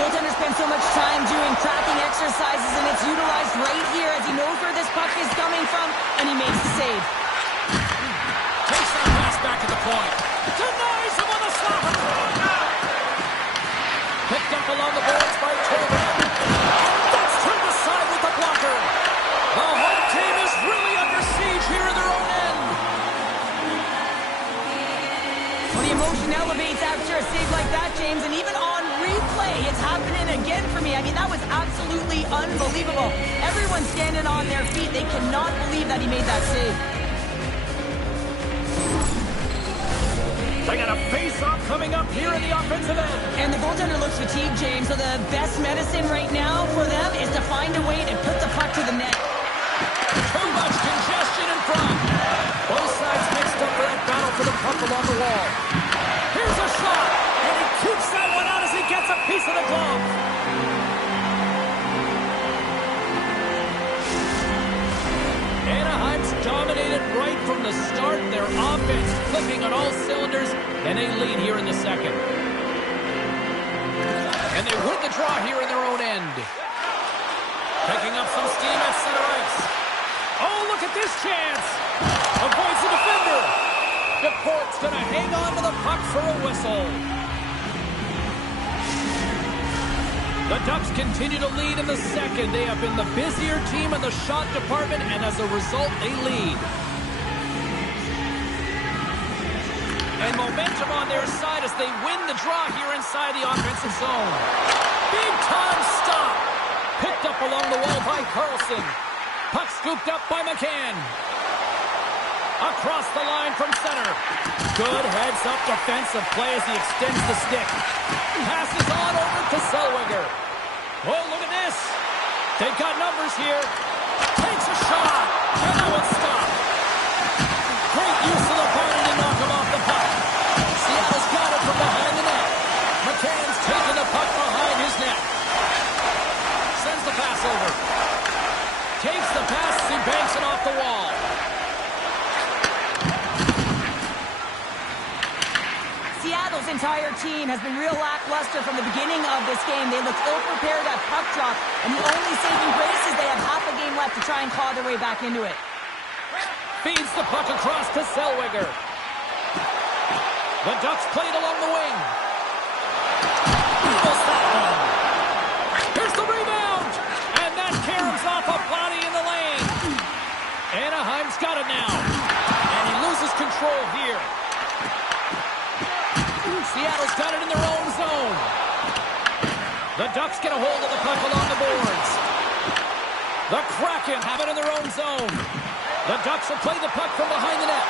Goaltender spends so much time doing tracking exercises, and it's utilized right here as he knows where this puck is coming from, and he makes the save. Takes that pass back to the point. Denies him on the slap. Picked up along the boards by Taylor. That's turned aside with the blocker. The home team is really under siege here in their own end. Well, the emotion elevates after a save like that, James, and even on replay, it's happening again for me. I mean, that was absolutely unbelievable. Everyone's standing on their feet. They cannot believe that he made that save. They got a face-off coming up here in the offensive end. And the goaltender looks fatigued, James, so the best medicine right now for them is to find a way to put the puck to the net. Too much congestion in front. Both sides mixed up for that battle for the puck along the wall. Here's a shot, and he keeps that one out as he gets a piece of the glove. Anaheim's dominated right from the start. Their offense clicking on all cylinders, and they lead here in the second. And they win the draw here in their own end. Picking up some steam at center ice. Oh, look at this chance. Avoids the defender. DePort's going to hang on to the puck for a whistle. The Ducks continue to lead in the second. They have been the busier team in the shot department, and as a result, they lead. And momentum on their side as they win the draw here inside the offensive zone. Big time stop. Picked up along the wall by Carlson. Puck scooped up by McCann. Across the line from center. Good heads-up defensive play as he extends the stick. Passes on over to Zellweger. Oh, look at this. They've got numbers here. Takes a shot. And that one's stopped. Great use of the body to knock him off the puck. Seattle's got it from behind the net. McCann's taking the puck behind his net. Sends the pass over. Takes the pass as he banks it off the wall. Seattle's entire team has been real lackluster from the beginning of this game. They looked ill-prepared at puck drop, and the only saving grace is they have half a game left to try and claw their way back into it. Feeds the puck across to Zellweger. The Ducks played along the wing. Almost that one. Here's the rebound, and that caroms off a body in the lane. Anaheim's got it now, and he loses control here. Seattle's got it in their own zone. The Ducks get a hold of the puck along the boards. The Kraken have it in their own zone. The Ducks will play the puck from behind the net.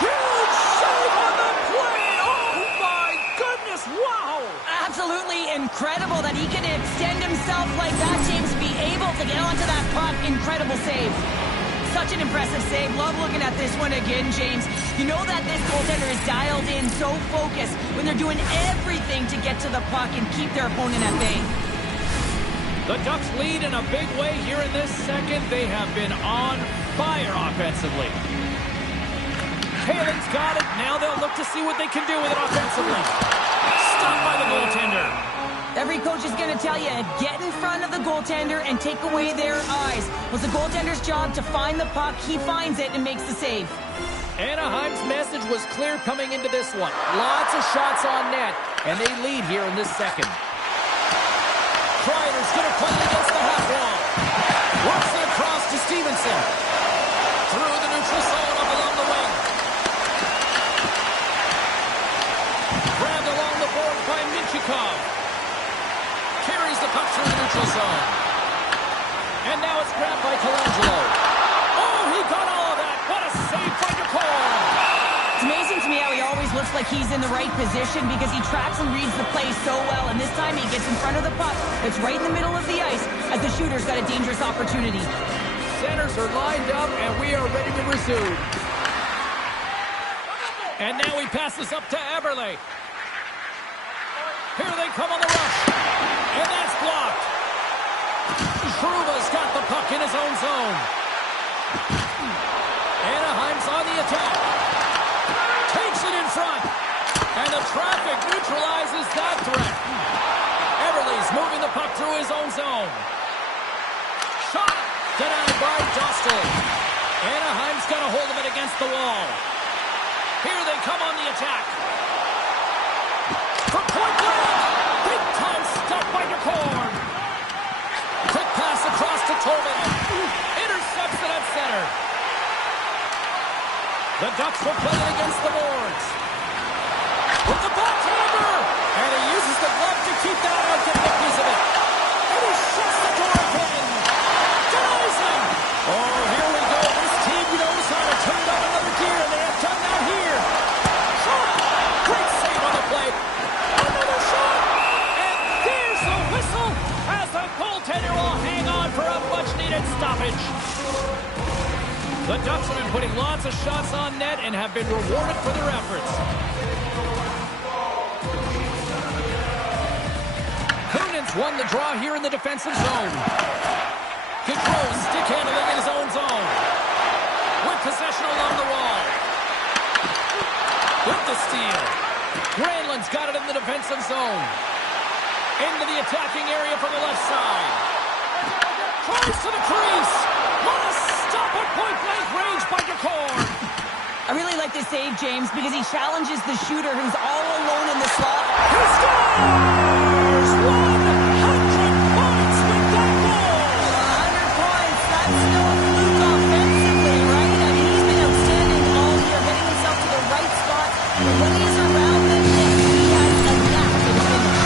Huge save on the play! Oh my goodness, wow! Absolutely incredible that he can extend himself like that, James, be able to get onto that puck. Incredible save. such an impressive save. Love looking at this one again, James. You know that this goaltender is dialed in, so focused when they're doing everything to get to the puck and keep their opponent at bay. The Ducks lead in a big way here in this second. They have been on fire offensively. Halen's got it. Now they'll look to see what they can do with it offensively. Stopped by the goaltender. Every coach is going to tell you, get in front of the goaltender and take away their eyes. It was the goaltender's job to find the puck. He finds it and makes the save. Anaheim's message was clear coming into this one. Lots of shots on net, and they lead here in this second. Kreider's going to play it against the half wall. Works it across to Stevenson. Through the neutral zone up along the wing. Grabbed along the board by Minchikov. Carries the puck through the neutral zone. And now it's grabbed by Colangelo. Oh, he got all of that. What a save by Ducks. It's amazing to me how he always looks like he's in the right position because he tracks and reads the play so well. And this time he gets in front of the puck. It's right in the middle of the ice as the shooter's got a dangerous opportunity. Centers are lined up, and we are ready to resume. And now he passes up to Eberle. Here they come on the rush. And that's blocked. Trouba's got the puck in his own zone. Anaheim's on the attack. Takes it in front. And the traffic neutralizes that threat. Eberle's moving the puck through his own zone. Shot denied by Dostal. Anaheim's got a hold of it against the wall. Here they come on the attack. From point blank. Big time stop by Ducks. Quick pass across to Tobin. Intercepts it at center. The Ducks will play it against the boards. With the backhander. And he uses the glove to keep that out, getting a piece of it. And he shuts the door again. Denies him. Oh, here we go. This team knows how to turn up another gear, and they have done that here. Shot. Great save on the play. Another shot. And there's the whistle as the goaltender will hang on for a much-needed stoppage. The Ducks have been putting lots of shots on net and have been rewarded for their efforts. Kunin's won the draw here in the defensive zone. Controls stick handling in his own zone. With possession along the wall. With the steal. Granlund's got it in the defensive zone. Into the attacking area from the left side. Tries to the crease. What a stop at point-blank range by Ducks. I really like this save, James, because he challenges the shooter who's all alone in the slot. He scores! 100 points with that goal! 100 points. That's no fluke offensively, right? I mean, he's been outstanding all year, getting himself to the right spot. But when he's around the net, he has a knack for the finish.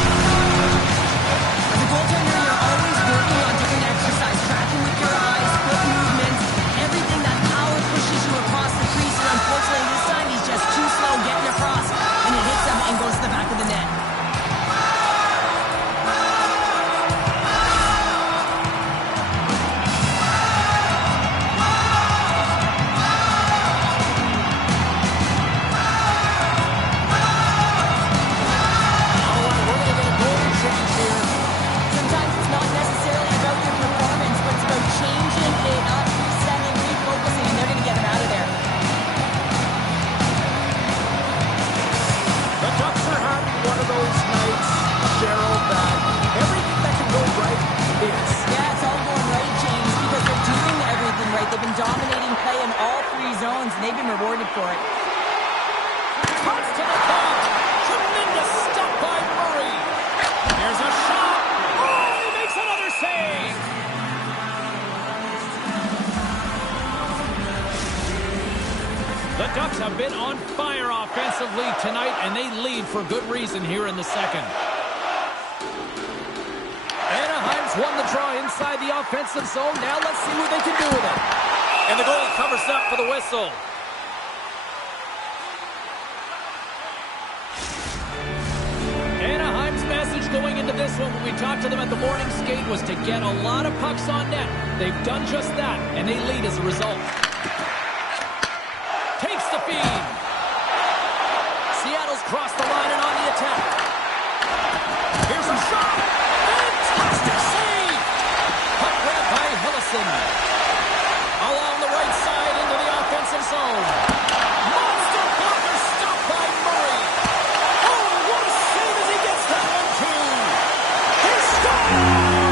As a goaltender, you're always working on different exercise, tracking with your eyes, foot movements, everything that power pushes you across the crease. And unfortunately, this time he's just too slow getting across, and it hits him and goes to the back of the net. Sometimes it's not necessarily about your performance, but it's about changing it up, resetting, refocusing, and they're going to get him out of there. The Ducks are having one of those nights, Cheryl, that everything that can go right is. Yeah, it's all going right, James, because they're doing everything right. They've been dominating play in all three zones, and they've been rewarded for it. Cuts to the puck. Tremendous stop by Murray. Here's a shot. Oh, he makes another save. The Ducks have been on fire offensively tonight, and they lead for good reason here in the second. Anaheim's won the draw inside the offensive zone. Now let's see what they can do with it. And the goalie covers up for the whistle. Anaheim's message approach going into this one when we talked to them at the morning skate was to get a lot of pucks on net. They've done just that, and they lead as a result. Takes the feed. Seattle's crossed the line and on the attack. Here's a shot. Fantastic save. Puck grabbed by Hillison. Along the right side into the offensive zone. Monster blocker stopped by Murray. Oh, what a save as he gets that one, too. He scores!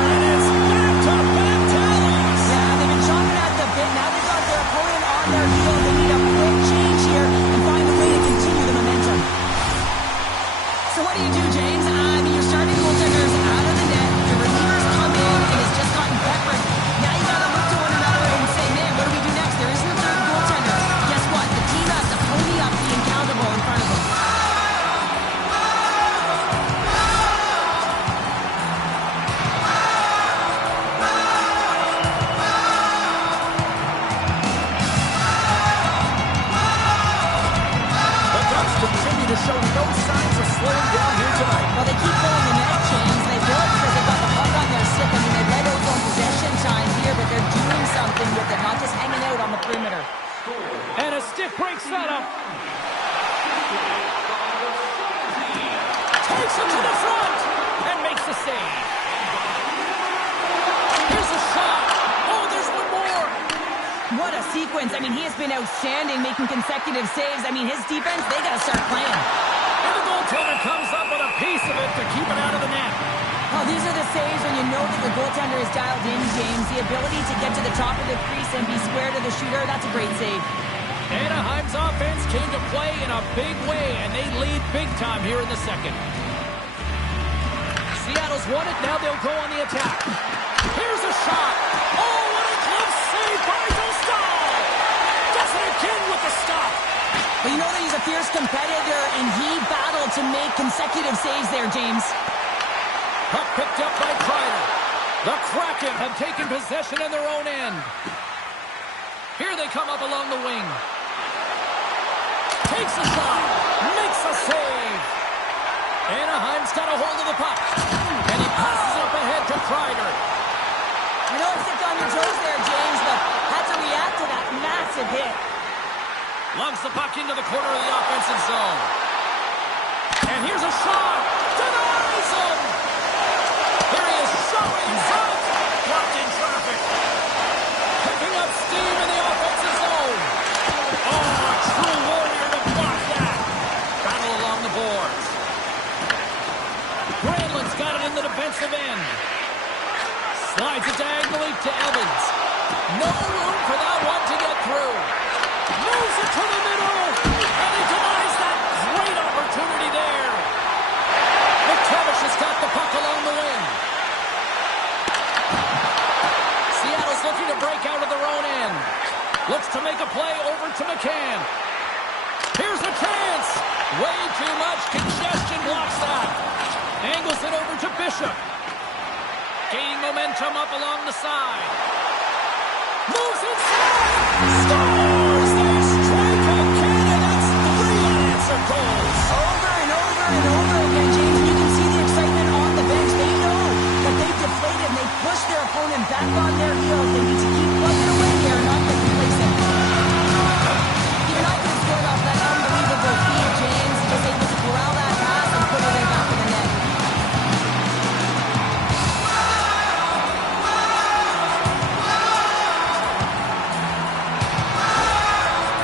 And it's back-to-back tallies. Yeah, they've been chomping at the bit. Now they've got their opponent on their heel. They need a quick change here and find a way to continue the momentum. So what do you do, James? I mean, your starting goaltender's out of the net. Your relievers come in and it's just gotten peppered. Now you got to look to one another and say, man, what do we do next? There isn't a third goaltender. Guess what? The team has to pony up being accountable in front of them. The Ducks continue to show no signs of slowing down here tonight. Well, they keep pulling the net, James. They will it because they've got the puck on their stick. I mean, they've led over on possession time here, but they're doing something with it, not just hanging out on the perimeter. And a stick break setup. Takes it to the front and makes the save. Here's a shot. Oh, there's one more. What a sequence. I mean, he has been outstanding, making consecutive saves. I mean, his defense, they got to start playing. And the goaltender comes up with a piece of it to keep it out of the net. Oh, these are the saves when you know that your goaltender is dialed in, James. The ability to get to the top of the crease and be square to the shooter, that's a great save. Anaheim's offense came to play in a big way, and they lead big time here in the second. Seattle's won it. Now they'll go on the attack. Here's a shot. Oh, what a glove save by Dostal. Does it again with the stop. But you know that he's a fierce competitor, and he battled to make consecutive saves there, James. Puck picked up by Kreider. The Kraken have taken possession in their own end. Here they come up along the wing. Takes a shot. Makes a save. Anaheim's got a hold of the puck. And he passes it up ahead to Kreider. I know it's sick on your toes there, James, but had to react to that massive hit. Lugs the puck into the corner of the offensive zone. And here's a shot. Denies him. Here he is showing front. Blocked in traffic. Picking up steam in the offensive zone. Oh, a true warrior to block that. Battle along the boards. Granlund's got it in the defensive end. Slides it diagonally to Evans. No room for that one to get through. Moves it to the middle. And he denies that great opportunity there. McTavish has got the puck along the wing. Seattle's looking to break out of their own end. Looks to make a play over to McCann. Here's a chance. Way too much congestion blocks that. Angles it over to Bishop. Gaining momentum up along the side. Moves inside. Scores! They strike again, and that's 3 unanswered goals. Over and over and over again, James. You can see the excitement on the bench. They know that they've deflated and they push their opponent back on their heels. They need to keep plugging away here and not get complacent. Even I could have scored off that unbelievable feed, James. He was able to corral that pass and put it in back of the net.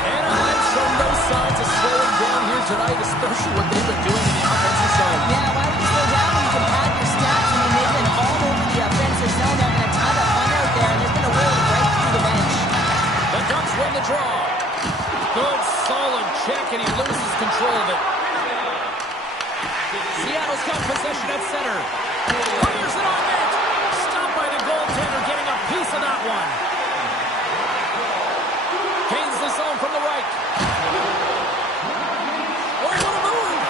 Anaheim's shown no signs of slowing down here tonight, especially what they've been doing in the offensive zone. Yeah, why would you slow down when you can pad your stats? I mean, they've been all over the offensive zone, having a ton of fun out there, and there's been a way right through the bench. The Ducks win the draw. Good, solid check, and he loses control of it. Seattle's got possession at center. Fires it on net. Stopped by the goaltender, getting a piece of that one. Gains the zone from the right. Oh, what a move!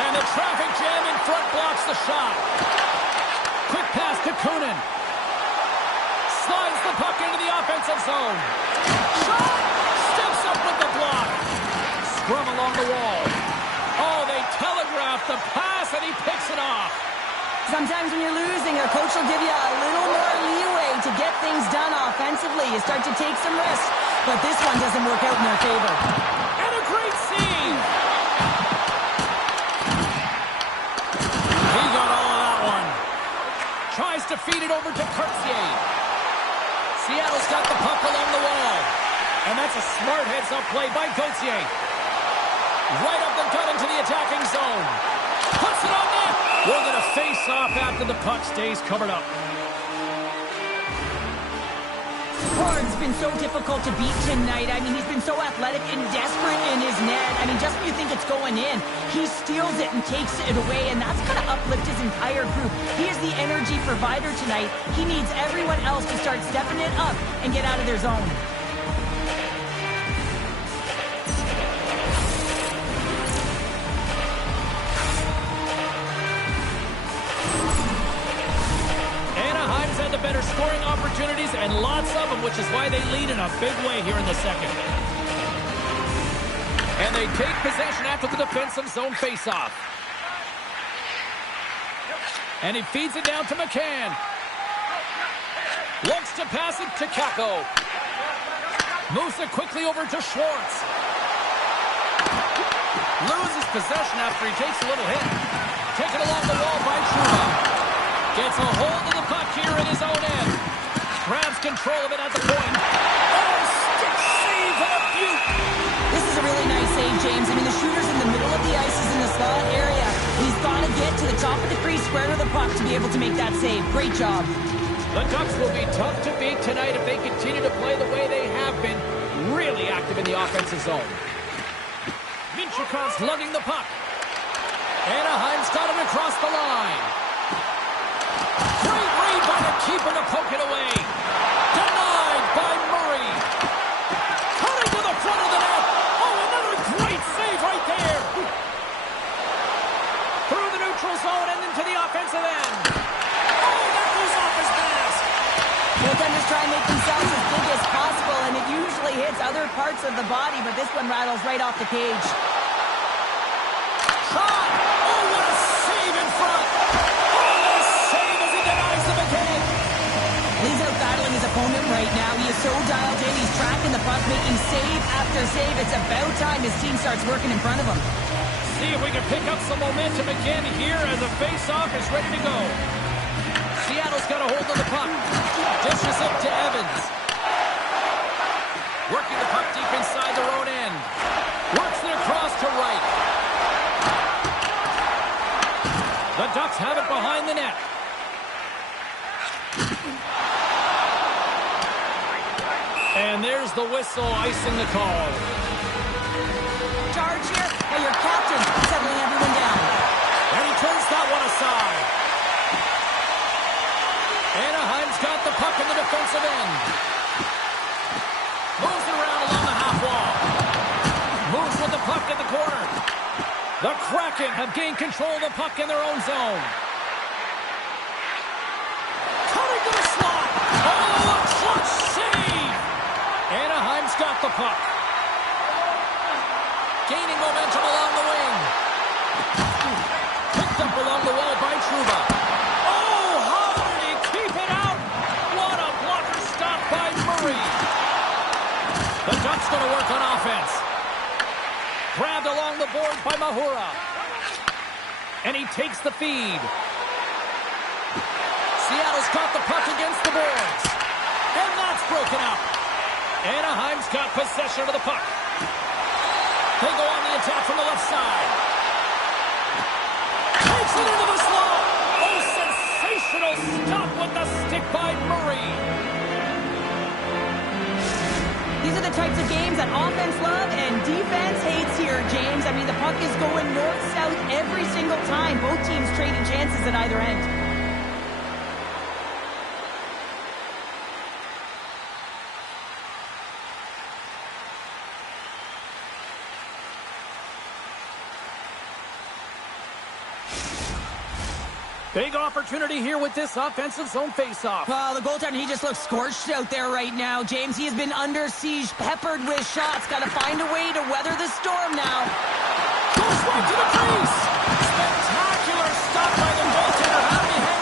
And the traffic jam in front blocks the shot. Quick pass to Kunin. Slides the puck into the offensive zone. Shot! Steps up with the block. Scrum along the wall. Oh, they telegraph the pass, and he picks it off. sometimes when you're losing, a coach will give you a little more leeway to get things done offensively. You start to take some risks, but this one doesn't work out in their favor. And a great save! He got all of that one. Tries to feed it over to Cartier. Seattle's got the puck along the wall. And that's a smart heads-up play by Gauthier. Right up the gut into the attacking zone. Puts it on net. We're going to face off after the puck stays covered up. Ford's been so difficult to beat tonight. I mean, he's been so athletic and desperate in his net. I mean, just when you think it's going in, he steals it and takes it away, and that's going to uplift his entire group. He is the energy provider tonight. He needs everyone else to start stepping it up and get out of their zone. Better scoring opportunities and lots of them, which is why they lead in a big way here in the second. And they take possession after the defensive zone faceoff. And he feeds it down to McCann. Looks to pass it to Kako. Moves it quickly over to Schwartz. Loses possession after he takes a little hit. Taken along the wall by Truba. Gets a hold of the puck here in his own end. Grabs control of it at the point. Oh, stick save and a beaut. This is a really nice save, James. I mean, the shooter's in the middle of the ice, is in the slot area. He's got to get to the top of the crease, square to the puck to be able to make that save. Great job. The Ducks will be tough to beat tonight if they continue to play the way they have been. Really active in the offensive zone. Minchikov's lugging the puck. Anaheim's got him across the line. Great read by the keeper to poke it away. Denied by Murray. Cutting to the front of the net. Oh, another great save right there. Through the neutral zone and into the offensive end. Oh, that goes off his mask. Goaltenders try and make themselves as big as possible, and it usually hits other parts of the body, but this one rattles right off the cage. Shot. Oh, what a save in front. He's out battling his opponent right now. He is so dialed in. He's tracking the puck, making save after save. It's about time his team starts working in front of him. See if we can pick up some momentum again here as the face-off is ready to go. Seattle's got a hold of the puck. Dishes it to Evans. Working the puck deep inside their own end. Works it across to right. The Ducks have it behind the net. And there's the whistle, icing the call. Charge here, and your captain settling everyone down. And he turns that one aside. Anaheim's got the puck in the defensive end. Moves it around along the half wall. Moves with the puck in the corner. The Kraken have gained control of the puck in their own zone. Cutting to the slot. Oh, a clutch save. Anaheim's got the puck. Gaining momentum along the wing. Picked up along the wall by Truba. Oh, how did he keep it out? What a blocker stop by Murray. The Ducks going to work on offense. Grabbed along the boards by Mahura. And he takes the feed. Seattle's got the puck against the boards. And that's broken up. Anaheim's got possession of the puck. They go on the attack from the left side. Takes it into the slot. Oh, sensational stop with the stick by Murray. These are the types of games that offense love and defense hates here, James. I mean, the puck is going north-south every single time. Both teams trading chances at either end. Big opportunity here with this offensive zone faceoff. Well, the goaltender, he just looks scorched out there right now, James. He has been under siege, peppered with shots. Got to find a way to weather the storm now. Goes right to the crease. Spectacular stop by the goaltender. How did he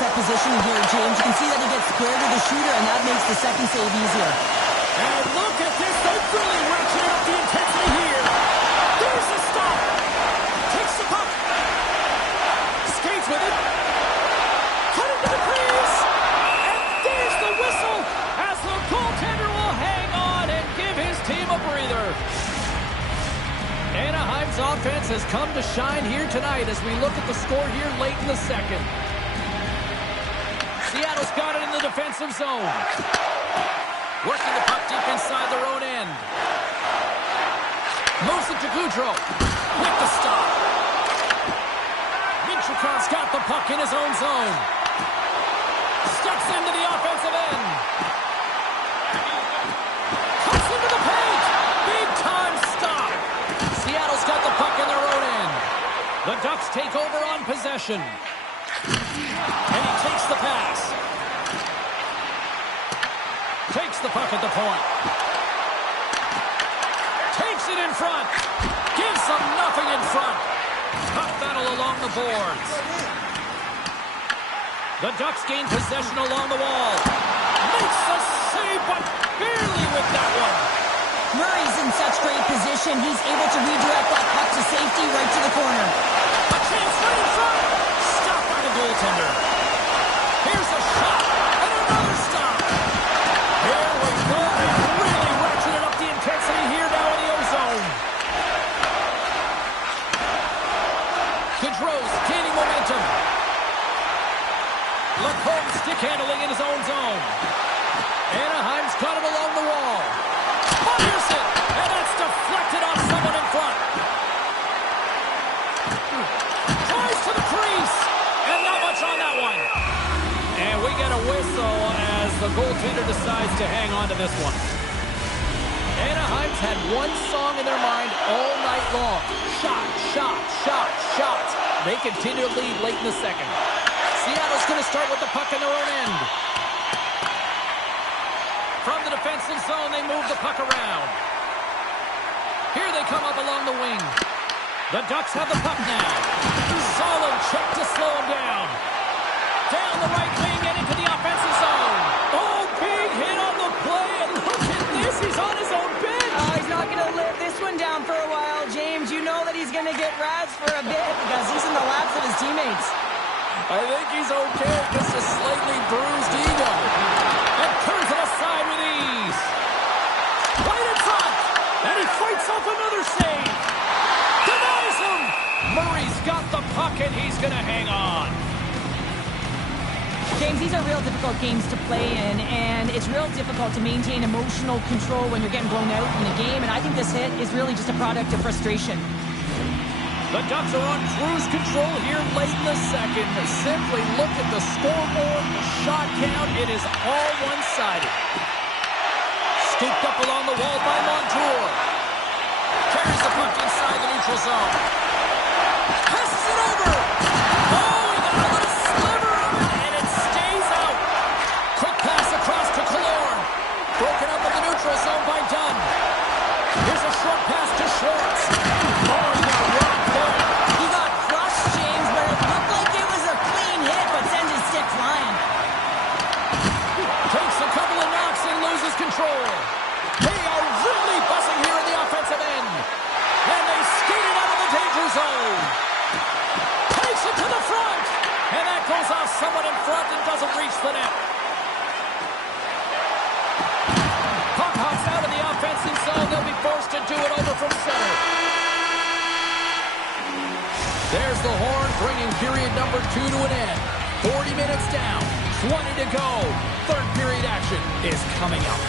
set positioning here, James. You can see that he gets square to the shooter, and that makes the second save easier. And look at this. They're really ratcheting up the intensity here. There's the stop. Takes the puck. Skates with it. Cut into the crease. And there's the whistle as the goaltender will hang on and give his team a breather. Anaheim's offense has come to shine here tonight as we look at the score here late in the second. Seattle's got it in the defensive zone. Working the puck deep inside their own end. Moves it to Goudreau. With the stop. Minchukow's got the puck in his own zone. Steps into the offensive end. Cuts into the paint. Big time stop. Seattle's got the puck in their own end. The Ducks take over on possession. And he takes the pass. Takes the puck at the point. Takes it in front. Gives them nothing in front. Tough battle along the boards. The Ducks gain possession along the wall. Makes the save, but barely with that one. Murray's in such great position. He's able to redirect that puck to safety right to the corner. A chance right in front. Stopped by the goaltender. Here's a shot. And another stop. Here we go. They've really ratcheted up the intensity here now in the ozone. Goudreau's gaining momentum. Lacombe stick handling in his own zone. Anaheim's got it along the wall. Fires it, and that's deflected off someone in front. Tries to the crease, and not much on that one. And we get a whistle as the goaltender decides to hang on to this one. Anaheim's had one song in their mind all night long. Shot, shot, shot, shot. They continue to lead late in the second. Seattle's going to start with the puck in their own end. From the defensive zone, they move the puck around. Here they come up along the wing. The Ducks have the puck now. Solid check to slow him down. Down the right wing and into the offensive zone. Oh, big hit on the play, and look at this. He's on his own bench. Oh, he's not going to live this one down for a while, James. You know that he's going to get razzed for a bit because he's in the laps of his teammates. I think he's okay. Just a slightly bruised ego. And turns it aside with ease. Right in front. And he fights off another save. Denies him. Murray's got the puck, and he's going to hang on. James, these are real difficult games to play in, and it's real difficult to maintain emotional control when you're getting blown out in the game, and I think this hit is really just a product of frustration. The Ducks are on cruise control here late in the second. Simply look at the scoreboard, the shot count. It is all one-sided. Scooped up along the wall by Montour. Carries the puck inside the neutral zone. Passes it over. Oh, he got a little sliver of it, and it stays out. Quick pass across to Killorn. Broken up in the neutral zone by Dunn. Here's a short pass to Schwartz. Oh, he got rocked there. He got crushed, James, but it looked like it was a clean hit, but sends his stick flying. Takes a couple of knocks and loses control. They are really buzzing here in the offensive end. And they skate it out of the danger zone. Takes it to the front. And that goes off someone in front and doesn't reach the net. Puck hops out of the offensive zone. They'll be forced to do it over from center. There's the horn, bringing period number 2 to an end. 40 minutes down, 20 to go. Third period action is coming up.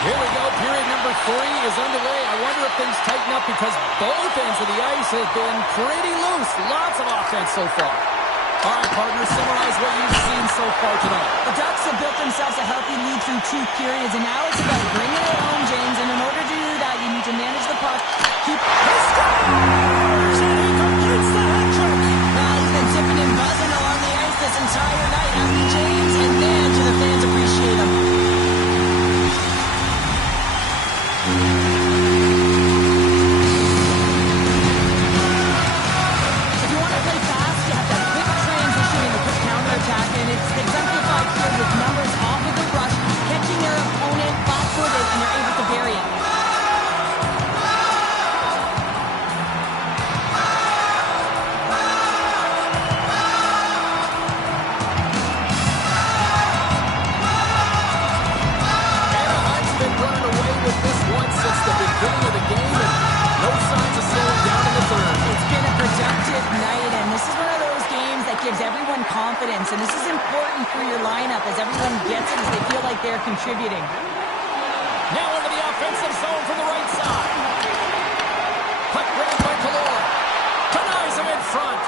Here we go. Period number 3 is underway. I wonder if things tighten up because both ends of the ice have been pretty loose. Lots of offense so far. All right, partner, summarize what you've seen so far tonight. The Ducks have built themselves a healthy lead through 2 periods, and now it's about bringing it home, James. And in order to do that, you need to manage the puck. Keep... He scores! And he completes the hat-trick! Well, he's been zipping and buzzing along the ice this entire night, hasn't he, James? And man, do the fans appreciate him. If you want to play fast, you have that quick transition and a quick counterattack, and it's exemplified here with numbers off of the rush, catching their opponent flat-footed, and they're able to bury it. Anaheim's been running away with this one since the beginning of the game, and no signs of slowing down in the third. It's been a productive night, and this is one of those games that gives everyone confidence, and this is important for your lineup as everyone gets it, as they feel like they're contributing. Now into the offensive zone from the right side. Puck grabbed by Kalora. Denies him in front.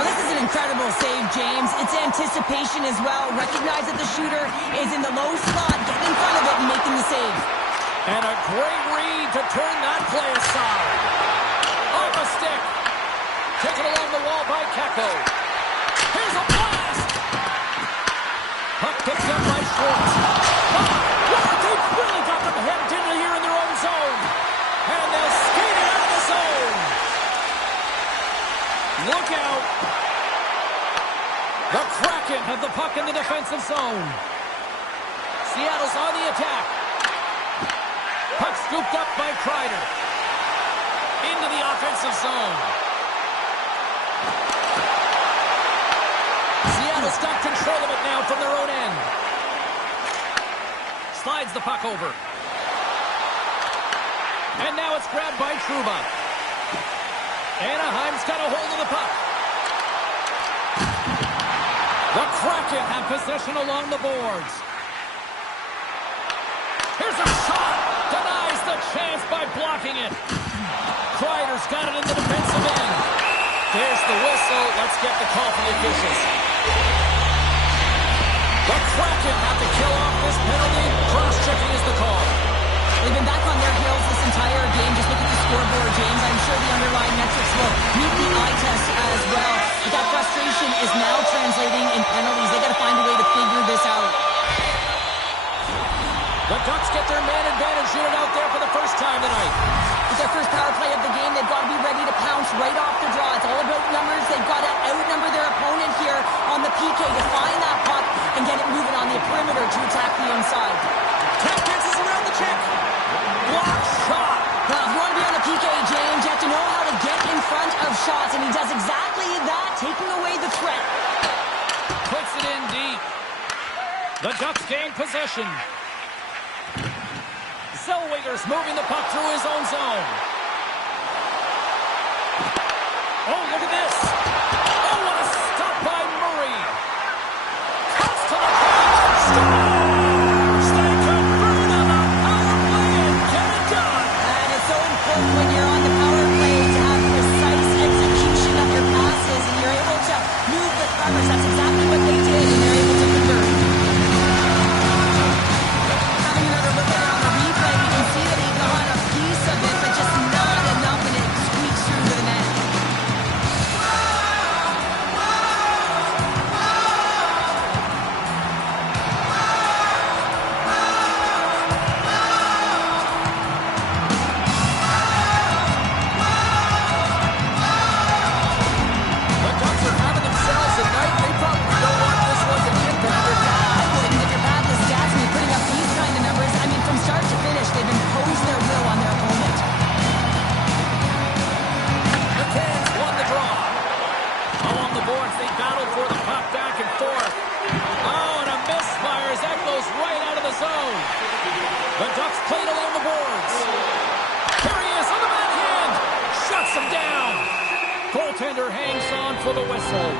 Well, this is an incredible save, James. It's anticipation as well. Recognize that the shooter is in the low slot, getting in front of it and making the save. And a great read to turn that play aside. Off a stick. Taken along the wall by Kakko. Here's a blast. Puck picked up by Schwartz. They've really got them headed into here in their own zone. And they'll skate it out of the zone. Look out. The Kraken have the puck in the defensive zone. Seattle's on the attack. Puck scooped up by Kreider. Into the offensive zone. Seattle's got control of it now from their own end. Slides the puck over. And now it's grabbed by Trouba. Anaheim's got a hold of the puck. The Kraken have possession along the boards. Here's a shot. Denies the chance by blocking it. Kreider's got it in the defensive end. There's the whistle. Let's get the call from the officials. The Kraken have to kill off this penalty. Cross-checking is the call. They've been back on their heels this entire game. Just look at the scoreboard, James. I'm sure the underlying metrics will meet the eye test as well. But that frustration is now translating in penalties. They got to find a way to figure this out. The Ducks get their man advantage unit out there for the first time tonight. With their first power play of the game, they've got to be ready to pounce right off the draw. It's all about numbers. They've got to outnumber their opponent here on the PK to find that puck and get it moving on the perimeter to attack the inside. Tap dances around the check. Block shot. Well, if you want to be on the PK, James, you have to know how to get in front of shots, and he does exactly that, taking away the threat. Puts it in deep. The Ducks gain possession. Zellweger's moving the puck through his own zone. Oh, look at this. Oh, what a stop by Murray. Cuts to the pass. Scores! They convert on a power play and get it done. And it's so important when you're on the power play to have precise execution of your passes, and you're able to move the covers. That's exactly what they did, and they're able to convert. Having another look at it on the replay, we can see that he got a piece of it, but just not enough, and it squeaks through to the net. The Ducks are having themselves a night. They probably don't want this one to get them. I wouldn't. If you're bad at the stats and you're putting up these kind of numbers, I mean, from start to finish, they've imposed their will on their opponent. The Cans won the draw. Along the boards, they battle for the puck back and forth. Oh, and a misfire as that goes right out of the zone. The Ducks played along the boards. Here he is on the backhand. Shuts him down. Goaltender hangs on for the whistle.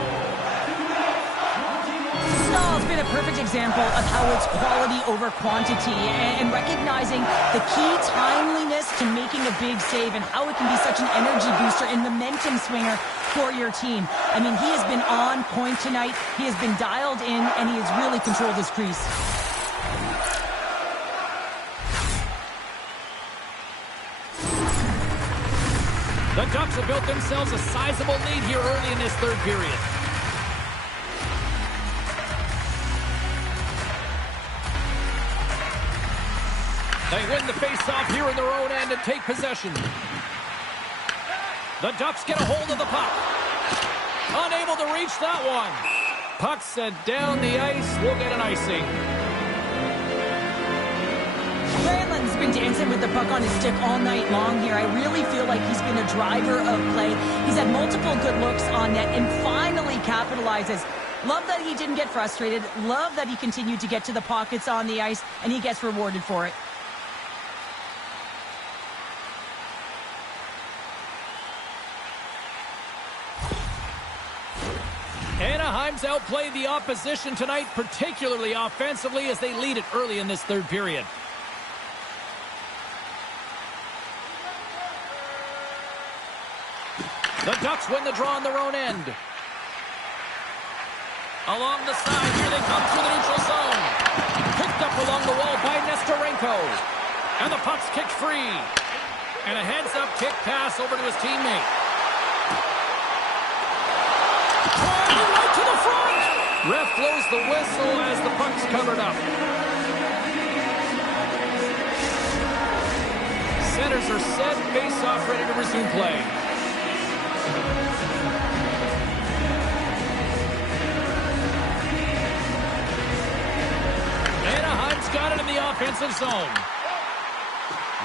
Stall's been a perfect example of how it's quality over quantity and recognizing the key timeliness to making a big save and how it can be such an energy booster and momentum swinger for your team. I mean, he has been on point tonight. He has been dialed in, and he has really controlled his crease. The Ducks have built themselves a sizable lead here early in this third period. They win the face-off here in their own end and take possession. The Ducks get a hold of the puck. Unable to reach that one. Puck sent down the ice. We'll get an icing. Granlund's been dancing with the puck on his stick all night long here. I really feel like he's been a driver of play. He's had multiple good looks on net and finally capitalizes. Love that he didn't get frustrated. Love that he continued to get to the pockets on the ice, and he gets rewarded for it. Anaheim's outplayed the opposition tonight, particularly offensively, as they lead it early in this third period. The Ducks win the draw on their own end. Along the side, here they come through the neutral zone. Picked up along the wall by Nestorenko. And the puck's kicked free. And a heads-up kick pass over to his teammate. Driving right to the front. Ref blows the whistle as the puck's covered up. Centers are set, face-off ready to resume play. Anaheim's got it in the offensive zone.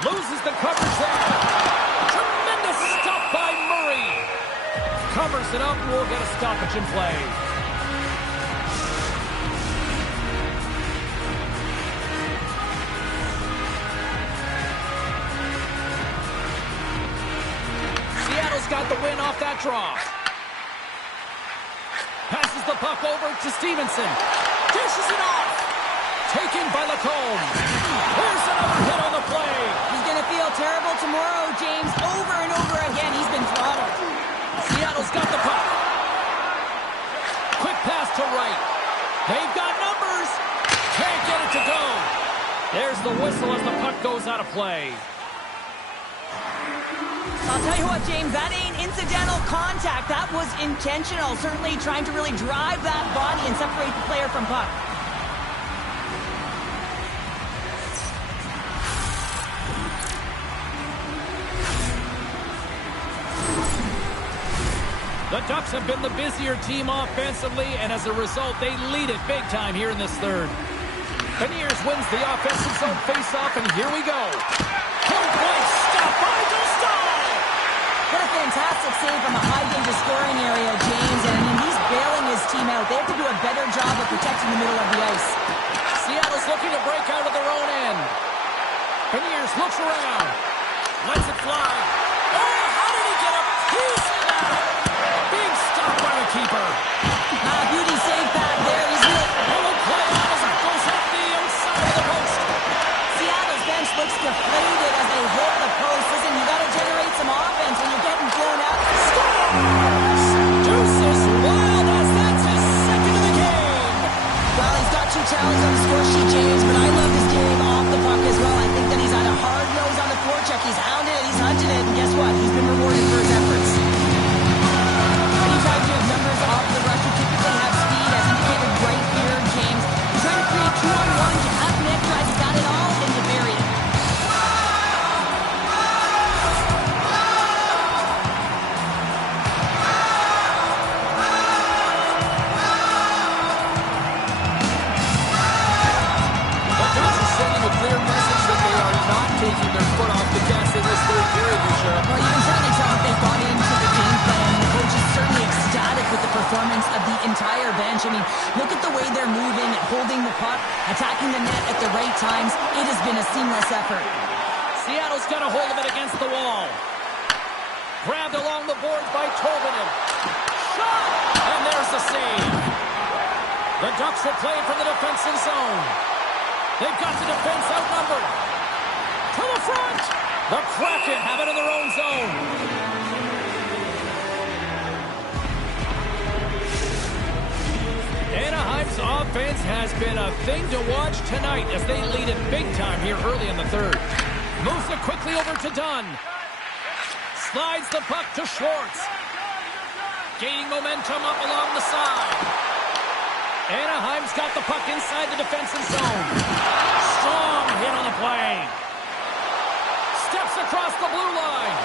Loses the coverage there. Tremendous stop by Murray. Covers it up. We'll get a stoppage in play. Seattle's got the win off that draw. Passes the puck over to Stevenson. Dishes it off. Taken by Lacombe. Here's another hit on the play. He's going to feel terrible tomorrow, James. Over and over again, he's been throttled. Seattle's got the puck. Quick pass to right. They've got numbers. Can't get it to go. There's the whistle as the puck goes out of play. I'll tell you what, James, that ain't incidental contact. That was intentional. Certainly trying to really drive that body and separate the player from puck. The Ducks have been the busier team offensively, and as a result, they lead it big time here in this third. Beniers wins the offensive zone face-off, and here we go. Point blank stop by Dostal! What a fantastic save from a high-danger scoring area, James. And I mean, he's bailing his team out. They have to do a better job of protecting the middle of the ice. Seattle's looking to break out of their own end. Beniers looks around. Lets it fly. Oh, how did he get a piece of that? Big stop by the keeper. Beauty save back there. He's hit. Hello play on as it goes up the outside of the post. Seattle's bench looks deflated as they hit the post. Listen, you got to generate some offense when you're getting blown out. Scores! Deuces Wild as that's his second of the game. Well, he's got 2 talents on the score sheet, James, but I love his game off the puck as well. I think that he's had a hard nose on the forecheck. He's hounded it, he's hunting it, and guess what? He's been rewarded for his efforts. Anytime you have numbers off the rush, you typically have speed, as indicated right here, James. You're trying to create 2-on-1. You have net drive. You got it all, and you bury it. The Ducks are sending a clear message that they are not taking their foot off the gas in this third period, Lucia. Well, you can certainly tell that they've bought into the game plan. The coach is certainly ecstatic with the performance of the entire bench. I mean, look at the way they're moving, holding the puck, attacking the net at the right times. It has been a seamless effort. Seattle's got a hold of it against the wall. Grabbed along the boards by Tolvanen. Shot! And there's the save. The Ducks will play it from the defensive zone. They've got the defense outnumbered. To the front. The Kraken have it in their own zone. Anaheim's offense has been a thing to watch tonight as they lead it big time here early in the third. Moves it quickly over to Dunn. Slides the puck to Schwartz. Gaining momentum up along the side. Anaheim's got the puck inside the defensive zone. Strong hit on the play. Steps across the blue line.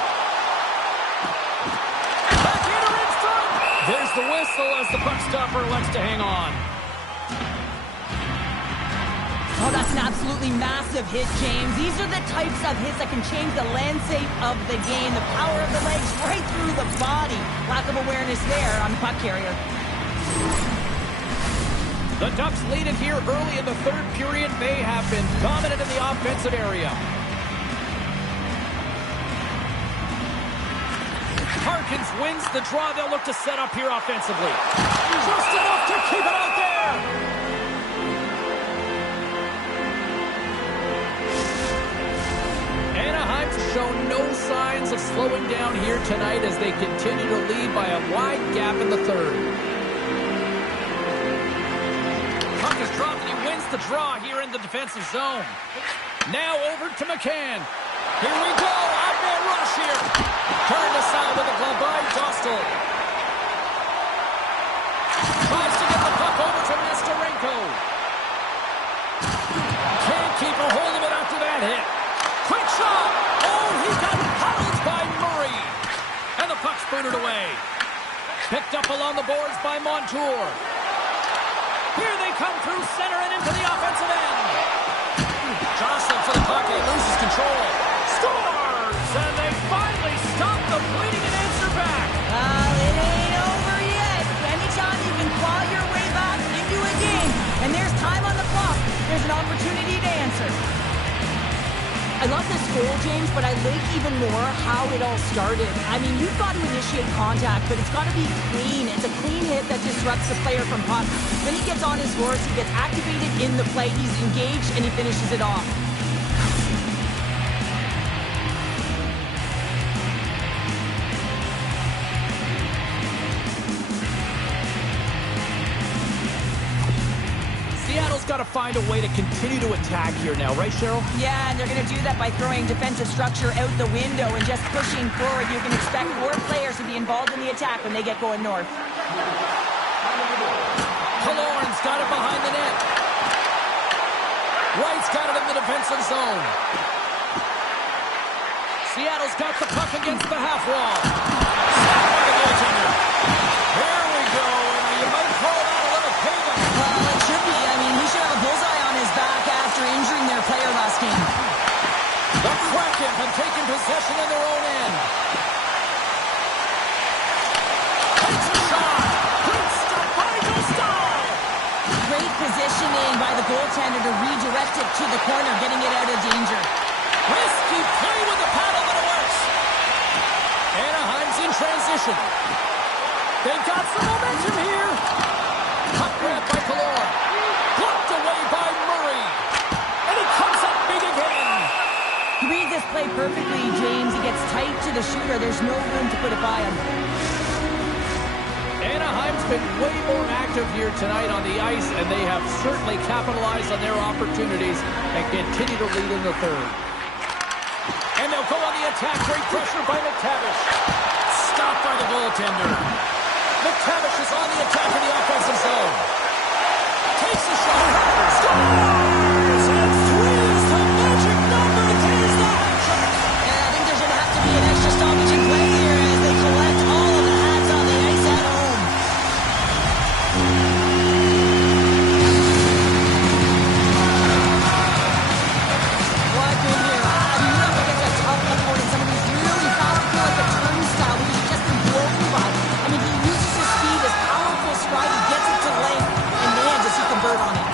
Backhander in front. There's the whistle as the puck stopper elects to hang on. Oh, that's an absolutely massive hit, James. These are the types of hits that can change the landscape of the game. The power of the legs right through the body. Lack of awareness there on the puck carrier. The Ducks lead it here early in the third period. They have been dominant in the offensive area. Harkins wins the draw. They'll look to set up here offensively. Just enough to keep it out there. Anaheim's shown no signs of slowing down here tonight as they continue to lead by a wide gap in the third. Puck is dropped and he wins the draw here in the defensive zone. Now over to McCann. Here we go. Odd-man rush here. Turned aside with a glove by Dostal. Tries to get the puck over to Nestorenko. Can't keep a hold of it after that hit. Quick shot! Oh, he got howled by Murray! And the puck's booted away. Picked up along the boards by Montour. Here they come through center and into the offensive end. Jostling for the puck, he loses control. Scores! And they finally stop the bleeding and answer back. It ain't over yet. Anytime you can claw your way back into a game, and there's time on the clock, there's an opportunity to answer. I love this goal, James, but I like even more how it all started. I mean, you've got to initiate contact, but it's got to be clean. It's a clean hit that disrupts the player from puck. Then he gets on his horse, he gets activated in the play, he's engaged, and he finishes it off. Seattle's got to find a way to continue to attack here now, right, Cheryl? Yeah, and they're going to do that by throwing defensive structure out the window and just pushing forward. You can expect more players to be involved in the attack when they get going north. Killorn's got it behind the net. Wright's got it in the defensive zone. Seattle's got the puck against the half wall. Stopped by the goaltender. Here we go, and you might call that a little payback. Well, it should be. I mean, he should have a bullseye on his back after injuring their player last game. The Kraken have taken possession in their own end. Takes a shot. Great stop by Dostal. Great positioning by the goaltender to redirect it to the corner, getting it out of danger. Risky play with the paddle, but it works. Anaheim's in transition. They've got some momentum here. Puck grab by Killorn. Blocked away by Murray. And he comes up big again. You read this play perfectly, James. He gets tight to the shooter. There's no room to put it by him. Anaheim's been way more active here tonight on the ice, and they have certainly capitalized on their opportunities and continue to lead in the third. And they'll go on the attack. Great pressure by McTavish. Stopped by the goaltender. McTavish is on the attack in the offensive zone. Takes a shot. Scores! And three is the magic number. There's the hat trick. And I think there's going to have to be an extra stoppage in play here as they collect all of the hats on the ice at home. What good here? I mean, you're up against a tough opponent. Some of these really fast, feel like a turnstile because you've just been blown by. I mean, he uses his speed, his powerful stride, he gets it to length, and man, does he convert on it.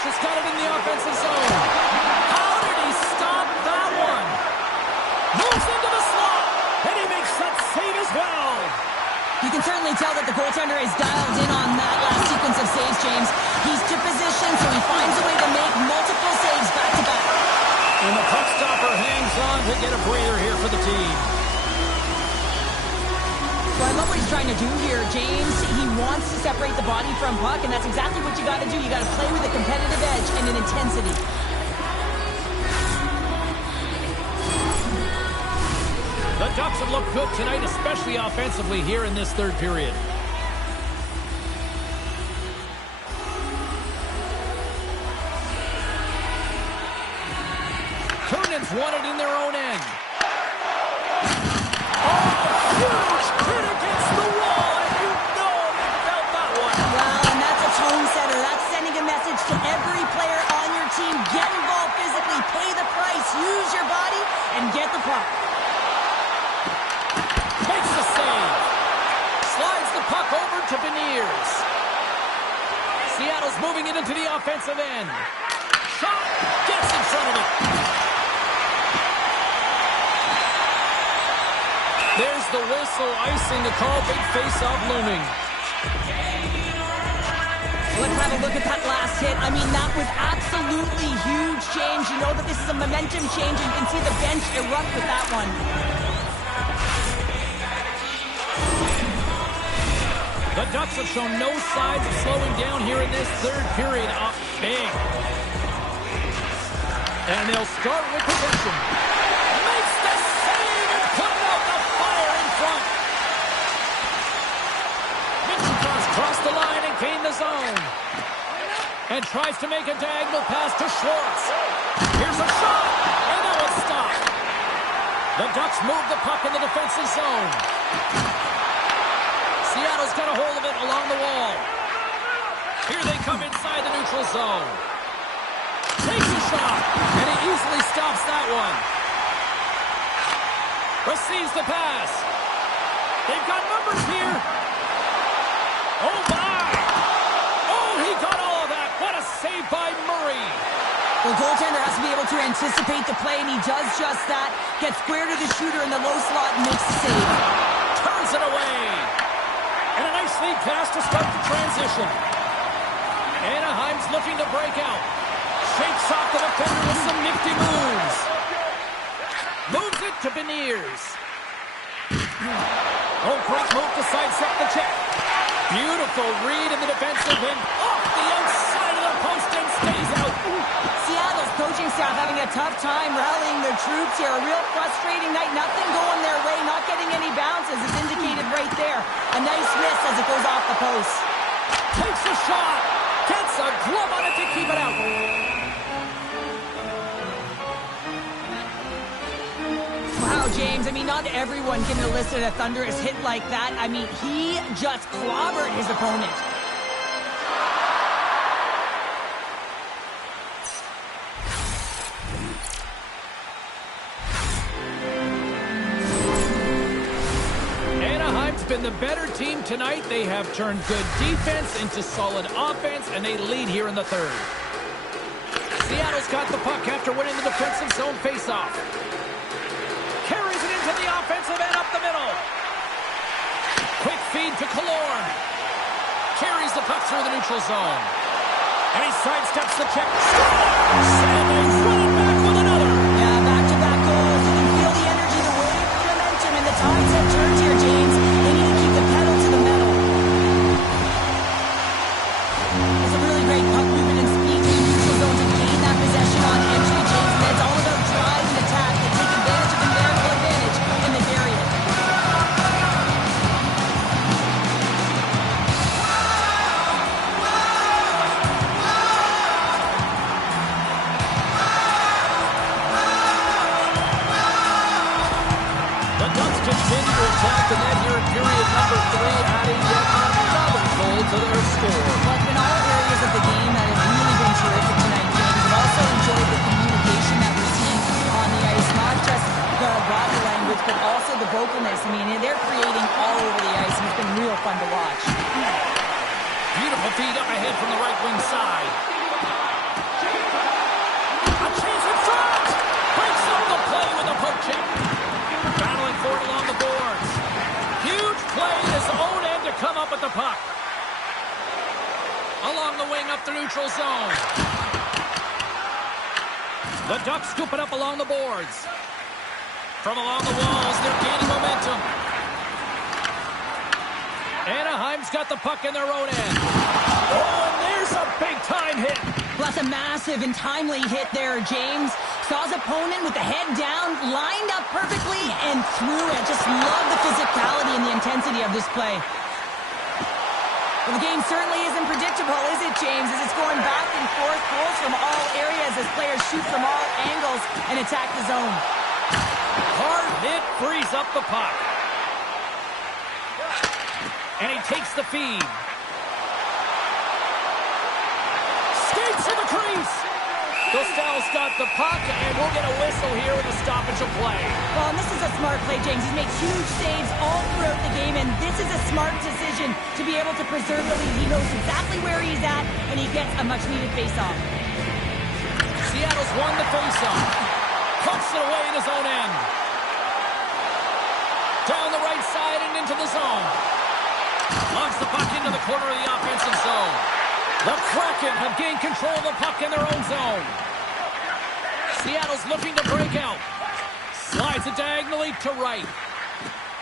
Rush has got it in the offensive zone. How did he stop that one? Moves into the slot, and he makes that save as well. You can certainly tell that the goaltender is dialed in on that last sequence of saves, James. He's to position, so he finds a way to make multiple saves back-to-back. And the puck stopper hangs on to get a breather here for the team. Well, I love what he's trying to do here, James. He wants to separate the body from puck, and that's exactly what you got to do. You got to play with a competitive edge and an intensity. The Ducks have looked good tonight, especially offensively here in this third period. Kunin's won it in their own end. Huge hit against the wall, and you know they felt that one. Well, and that's a tone setter. That's sending a message to every player on your team. Get involved physically, pay the price, use your body, and get the puck. Makes the save. Slides the puck over to Beniers. Seattle's moving it into the offensive end. Shot, gets in front of it. There's the whistle, icing the call, big face-off looming. Let's have a look at that last hit. I mean, that was absolutely huge change. You know that this is a momentum change, and you can see the bench erupt with that one. The Ducks have shown no signs of slowing down here in this third period. Up big. And they'll start with possession. Makes the save and putting out the fire in front. Mitchell crossed the line and gained the zone. And tries to make a diagonal pass to Schwartz. Here's a shot, and that was stopped. The Ducks move the puck in the defensive zone. Seattle's got a hold of it along the wall. Here they come inside the neutral zone. Takes a shot, and he easily stops that one. Receives the pass. They've got numbers here. Oh, my. Oh, he got all of that. What a save by Murray. The goaltender has to be able to anticipate the play, and he does just that. Gets square to the shooter in the low slot and makes the save. Turns it away. And a nice lead pass to start the transition. Anaheim's looking to break out. Shakes off the defender with some nifty moves. Moves it to Beniers. Oh, great move to sidestep the check. Beautiful read in the defensive end. Off the outside of the post and stays out. Seattle's coaching staff having a tough time rallying their troops here. A real frustrating night. Nothing going their way. Not getting any bounces. It's indicated right there. A nice miss as it goes off the post. Takes a shot. Gets a glove on it to keep it out. Wow, James. I mean, not everyone can elicit a thunderous hit like that. I mean, he just clobbered his opponent. Anaheim's been the better team tonight. They have turned good defense into solid offense, and they lead here in the third. Seattle's got the puck after winning the defensive zone faceoff. Carries it into the offensive end up the middle. Quick feed to Killorn. Carries the puck through the neutral zone. And he sidesteps the check. And they run it back with another. Yeah, back-to-back goals. You can feel the energy, the wave, the momentum, and the tides have turned here, James. They need to keep the pedal to the metal. It's a really great puck movement and speed to the neutral zone to gain that possession on entry, James. And it's all about drive and attack. They take advantage of the numerical advantage in the area. The Ducks continue to attack the net here in period number 3, adding yet another goal to their score. Well, it's been all areas of the game that have really been terrific tonight, James. I've also enjoyed the communication that we're seeing on the ice, not just the body language, but also the vocalness. I mean, they're creating all over the ice, and it's been real fun to watch. Beautiful feed up ahead from the right wing side. up the neutral zone. The Ducks scoop it up along the boards. From along the walls, they're gaining momentum. Anaheim's got the puck in their own end. Oh, and there's a big-time hit. Well, that's a massive and timely hit there, James. Saw his opponent with the head down, lined up perfectly, and threw it. Just love the physicality and the intensity of this play. Well, the game certainly isn't predictable, is it, James? As it's going back and forth, goals from all areas as players shoot from all angles and attack the zone. Hard hit frees up the puck. And he takes the feed. Skates in the crease. Gostel's got the puck, and we'll get a whistle here in the stoppage of play. Well, and this is a smart play, James. He's made huge saves all throughout the game, and this is a smart decision to be able to preserve the lead. He knows exactly where he's at, and he gets a much-needed face-off. Seattle's won the face-off. Pucks it away in his own end. Down the right side and into the zone. Launch the puck into the corner of the offensive zone. The Kraken have gained control of the puck in their own zone. Seattle's looking to break out. Slides it diagonally to right.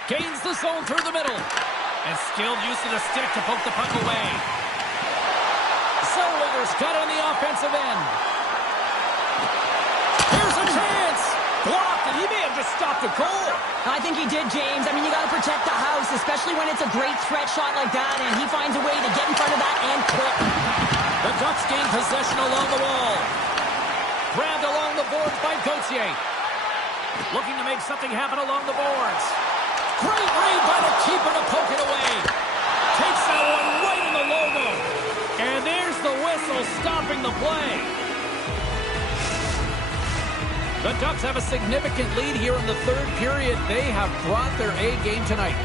Gains the zone through the middle. And skilled use of the stick to poke the puck away. Zellweger's got it on the offensive end. Here's a chance. Blocked, and he may have just stopped a goal. I think he did, James. I mean, you got to protect the house, especially when it's a great threat shot like that, and he finds a way to get in front of that and quick. The Ducks gain possession along the wall. Grabbed along the boards by Gauthier. Looking to make something happen along the boards. Great read by the keeper to poke it away. Takes that one right in the logo. And there's the whistle stopping the play. The Ducks have a significant lead here in the third period. They have brought their A game tonight.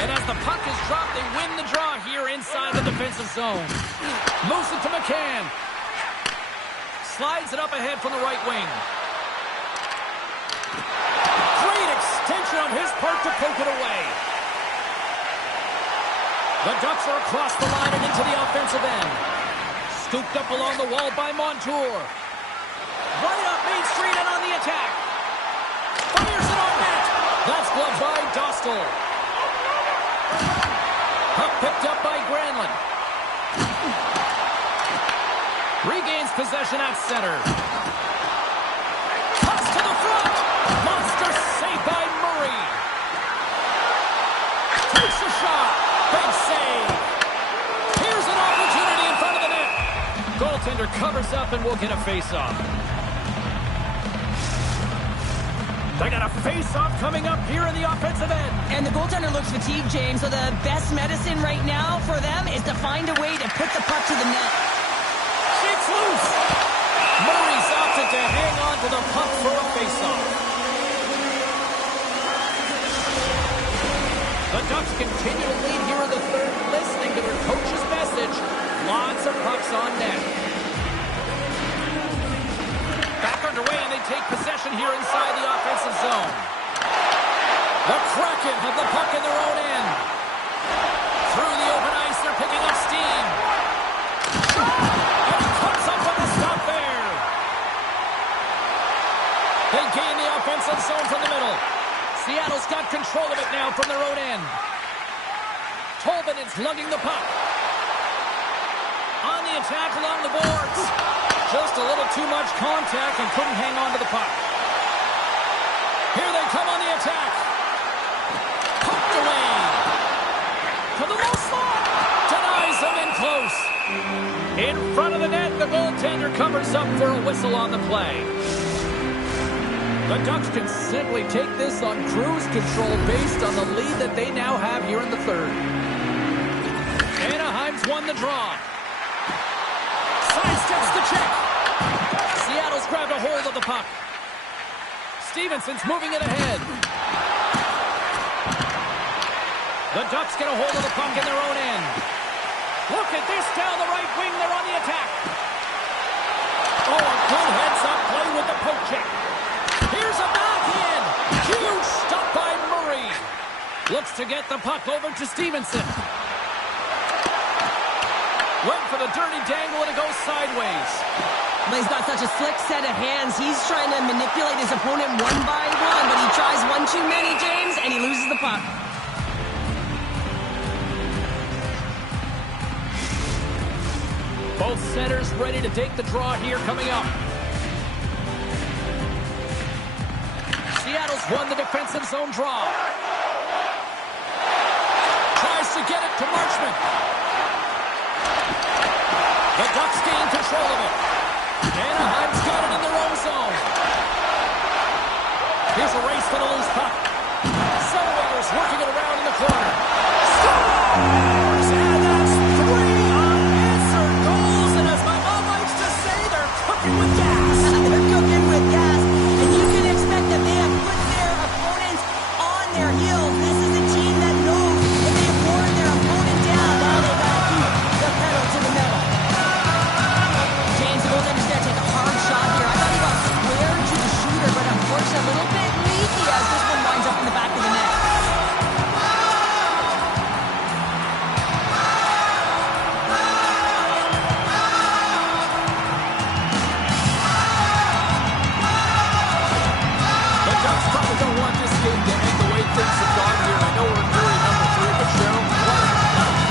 And as the puck is dropped, they win the draw here inside the defensive zone. Moves it to McCann. Slides it up ahead from the right wing. Great extension on his part to poke it away. The Ducks are across the line and into the offensive end. Scooped up along the wall by Montour. Right up Main Street and on the attack. Fires it on net. That's gloved by Dostal. Puck picked up by Granlund. Regains possession at center. Cuts to the front. Monster save by Murray. Takes a shot. Big save. Here's an opportunity in front of the net. Goaltender covers up and will get a face-off. They got a face-off coming up here in the offensive end. And the goaltender looks fatigued, James, so the best medicine right now for them is to find a way to put the puck to the net. Shakes loose. Murray's opted to hang on to the puck for a face-off. The Ducks continue to lead here in the third, listening to their coach's message. Lots of pucks on net. Back underway, and they take possession here inside the offensive zone. The Kraken have the puck in their own end. Through the open ice, they're picking up steam. And he comes up with a stop there. They gain the offensive zone from the middle. Seattle's got control of it now from their own end. Tobin is lugging the puck. On the attack along the boards. Just a little too much contact and couldn't hang on to the puck. Here they come on the attack. Pucked away. To the low slot. Denies them in close. In front of the net, the goaltender covers up for a whistle on the play. The Ducks can simply take this on cruise control based on the lead that they now have here in the third. Anaheim's won the draw. Sidesteps the check. Seattle's grabbed a hold of the puck. Stevenson's moving it ahead. The Ducks get a hold of the puck in their own end. Look at this down the right wing. They're on the attack. Oh, a good heads-up play with the poke check. Here's a backhand. Huge stop by Murray. Looks to get the puck over to Stevenson. Went for the dirty dangle, and it goes sideways. But he's got such a slick set of hands. He's trying to manipulate his opponent one by one, but he tries one too many, James, and he loses the puck. Both centers ready to take the draw here coming up. Seattle's won the defensive zone draw. Tries to get it to Marchment. The Ducks gain control of it. Anaheim's got it in their own zone. Here's a race to the loose puck. Zellweger's working it around in the corner. Scores! And that's 3 unanswered goals. And as my mom likes to say, they're cooking with gas. They're cooking with gas. And you can expect that they have put their opponents on their heels. This is a team that knows if they have worn their opponent down, now they got to keep the pedal to the metal. James, the goaltender's going to take a hard shot here. I thought he got square to the shooter, but unfortunately a little bit leaky as this one winds up in the back of the net. The Ducks probably don't want this game to end the way things have gone here. I know we're in period number 3, but Cheryl,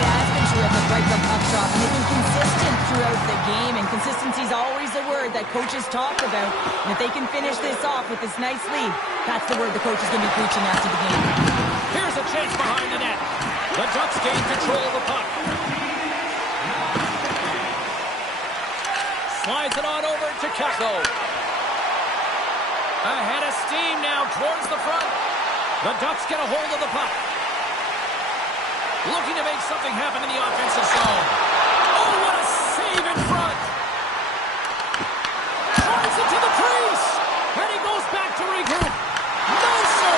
Yeah, it's been terrific right from puck drop. And they've been consistent throughout the game, and consistency is always a word that coaches talk about. And if they can finish this off with this nice lead, that's the word the coach is going to be preaching after the game. here's a chance behind the net. The Ducks gain control of the puck. Slides it on over to Kako. Ahead of steam now towards the front. The Ducks get a hold of the puck. Looking to make something happen in the offensive zone. Oh, what a save in front. Drives it to the crease. And he goes back to regroup. No, sir.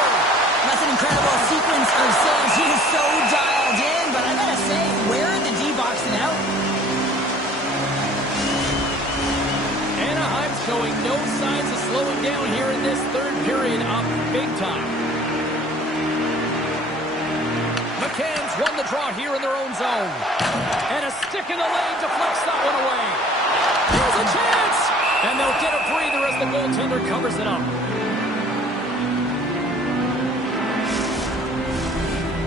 That's an incredible sequence of saves. He is so dialed in, but I gotta say, where are the D-boxing out? Anaheim's showing no signs of slowing down here in this third period, up big time. McCann's won the draw here in their own zone. And a stick in the lane deflects that one away. Here's a chance! And they'll get a breather as the goaltender covers it up.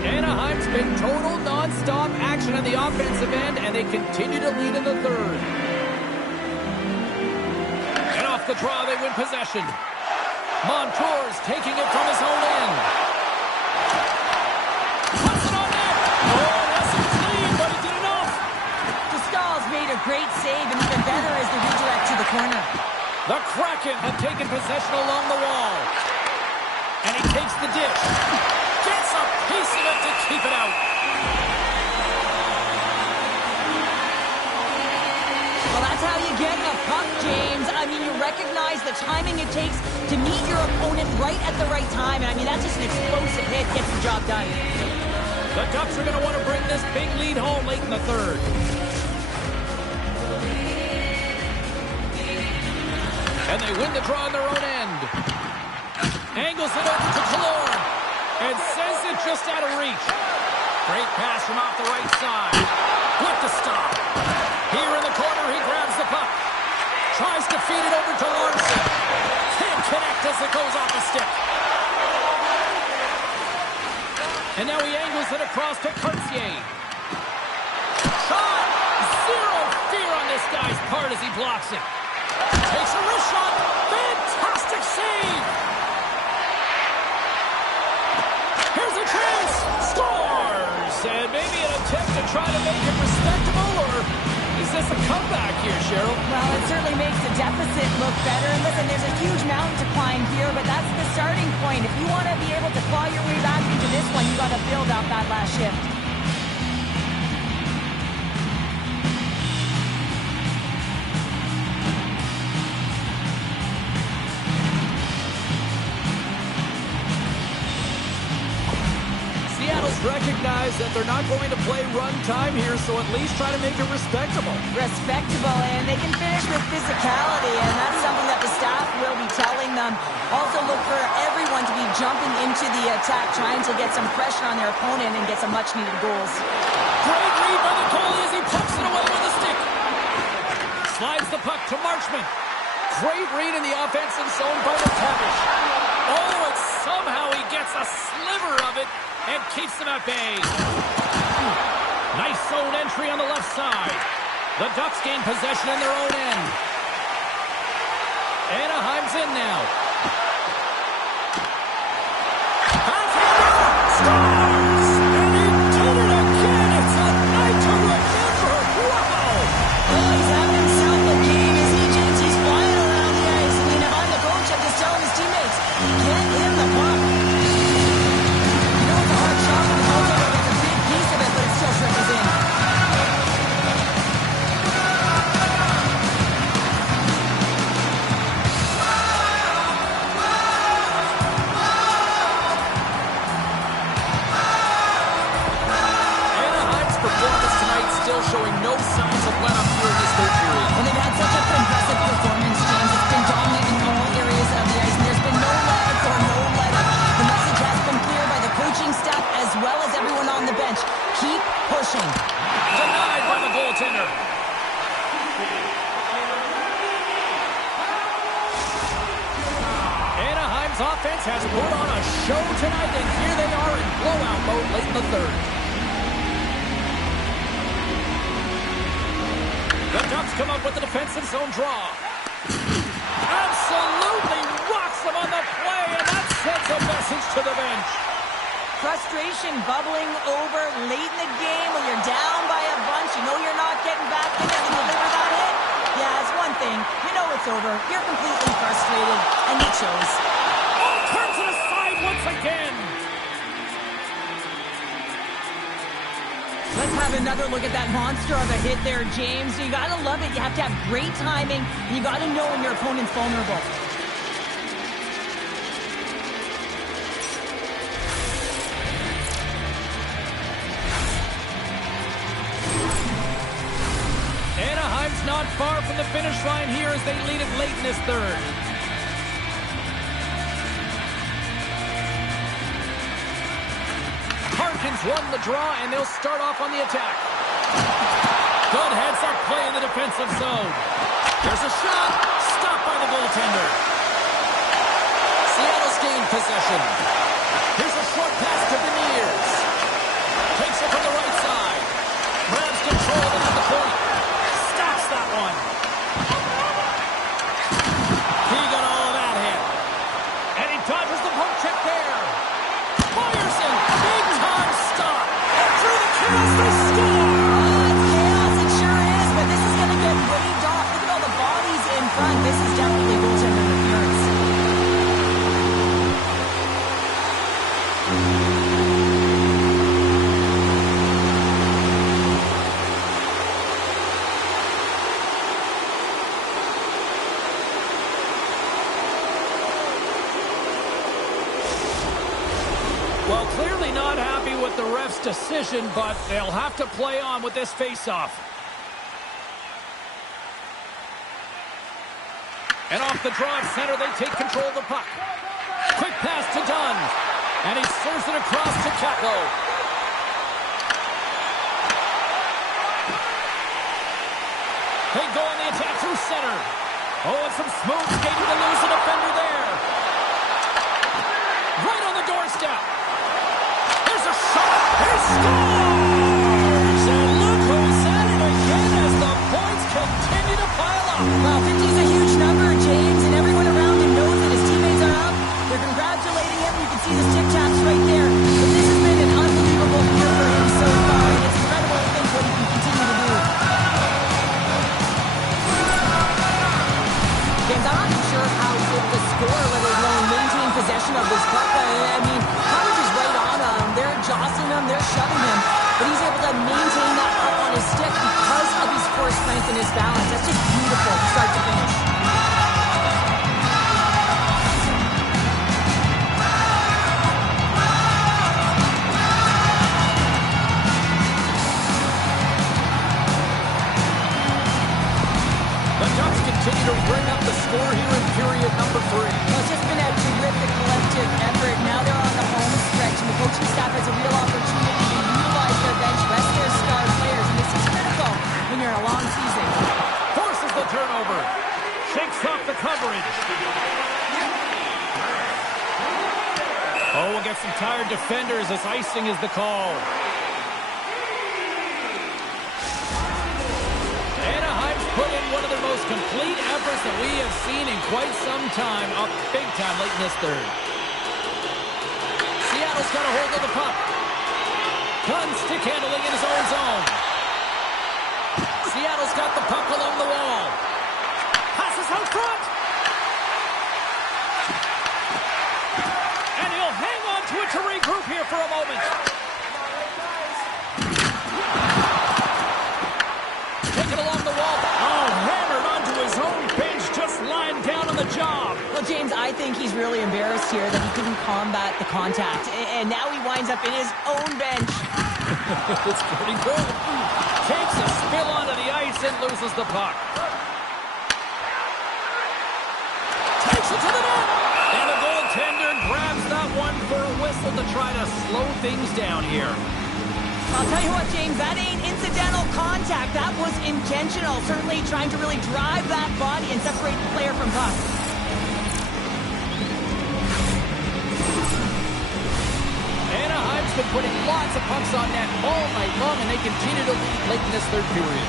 Anaheim's been total non-stop action on the offensive end, and they continue to lead in the third. And off the draw, they win possession. Montour's taking it from his own end. Puts it on net. Oh, wasn't clean, but he did enough. Pascal's made a great save, and even better is the redirect to the corner. The Kraken have taken possession along the wall. And he takes the dish. Gets a piece of it to keep it out. Well, that's how you get a puck, James. I mean, you recognize the timing it takes to meet your opponent right at the right time. And I mean, that's just an explosive hit, gets the job done. The Ducks are going to want to bring this big lead home late in the third. And they win the draw on their own end. Angles it over to Killorn. And sends it just out of reach. Great pass from off the right side. With the stop. Here in the corner, he grabs the puck. Tries to feed it over to Larson. Can't connect as it goes off the stick. And now he angles it across to Cartier. Shot! Zero fear on this guy's part as he blocks it. Takes a wrist shot. Fantastic save! Here's a chance. Scores! And maybe an attempt to try to make it respectable, or is this a comeback here, Cheryl? Well, it certainly makes the deficit look better. And listen, there's a huge mountain to climb here, but that's the starting point. If you want to be able to claw your way back into this one, you got to build out that last shift. Recognize that they're not going to play run time here, so at least try to make it respectable. Respectable, and they can finish with physicality, and that's something that the staff will be telling them. Also look for everyone to be jumping into the attack, trying to get some pressure on their opponent and get some much-needed goals. Great read by the goalie as he pokes it away with a stick. Slides the puck to Marchment. Great read in the offensive zone by McTavish. Oh, and somehow he gets a sliver of it and keeps them at bay. Nice zone entry on the left side. The Ducks gain possession in their own end. Anaheim's in now. Scores! And he did it again! It's a night to remember! Wow! Oh, he's having himself a game, is he, James? He's flying around the ice. I mean, if I'm the coach, I'm just telling his teammates, get him the puck. You know, it's a hard shot from the goaltender. Gets a big piece of it, but it still trickles in. Showing no signs of let up here in this third period. And they've had such an impressive performance, James. It's been dominant in all areas of the ice, and there's been no let-up or no let-up. The message has been clear by the coaching staff as well as everyone on the bench. Keep pushing. Denied by the goaltender. Anaheim's offense has put on a show tonight, and here they are in blowout mode late in the third. The Ducks come up with the defensive zone draw. Absolutely rocks them on the play, and that sends a message to the bench. Frustration bubbling over late in the game when you're down by a bunch. You know you're not getting back in it and deliver that hit. Yeah, it's one thing. You know it's over. You're completely frustrated, and it shows. Oh, turns it aside once again. Let's have another look at that monster of a hit there, James. You got to love it. You have to have great timing. And you got to know when your opponent's vulnerable. Anaheim's not far from the finish line here as they lead it late in this third. Harkins won the draw, and they'll start off on the attack. Good heads-up play in the defensive zone. There's a shot. Stopped by the goaltender. Seattle's gained possession. Here's a short pass to Beniers. Takes it from the right side. Grabs control of it at the point. Stops that one. He got all of that hit. And he dodges the poke check there. Fires in. Big-time stop. And through the chaos, they score. It's chaos. It sure is. But this is going to get waved off. Look at all the bodies in front. This is definitely goaltender interference. Well, clearly not happy with the ref's decision, but they'll have to play on with this face-off. And off the draw at center, they take control of the puck. Quick pass to Dunn. And he serves it across to Kako. They go on the attack through center. Oh, and some smooth skating to lose a defender there. Right on the doorstep. There's a shot. He scores! And look who's at it again as the points continue to pile up. Wow, 50 is a huge number, James, and everyone around him knows that his teammates are up. They're congratulating him. You can see the stick taps right there. But this has been an unbelievable year for him so far, and it's incredible to think what he can continue to do. James, I'm not even sure how he's able to score, let alone maintain possession of this puck. I mean, Howard is right on him. They're jostling him. They're shoving him. But he's able to maintain that puck on his stick because of his core strength and his balance. That's just beautiful from start to finish. The Ducks continue to bring up the score here in period number 3. Well, it's just been a terrific collective effort. Now they're on the home stretch, and the coaching staff has a real opportunity to utilize their bench, rest their star players, and this is critical when you're in a long season. Forces the coverage. Oh, we'll get some tired defenders as icing is the call. Anaheim's put in one of their most complete efforts that we have seen in quite some time. Up big time late in this third. Seattle's got a hold of the puck. Gunn stick handling in his own zone. Seattle's got the puck along the wall. Passes out front. And he'll hang on to it to regroup here for a moment. Take it along the wall. Oh, hammered onto his own bench, just lying down on the job. Well, James, I think he's really embarrassed here that he couldn't combat the contact. And now he winds up in his own bench. It's pretty good. Takes a spill onto the ice and loses the puck. Takes it to the net. And the goaltender grabs that one for a whistle to try to slow things down here. I'll tell you what, James, that ain't incidental contact. That was intentional. Certainly trying to really drive that body and separate the player from puck. Anaheim's been putting lots of pucks on net all night long, and they continue to lead late in this third period.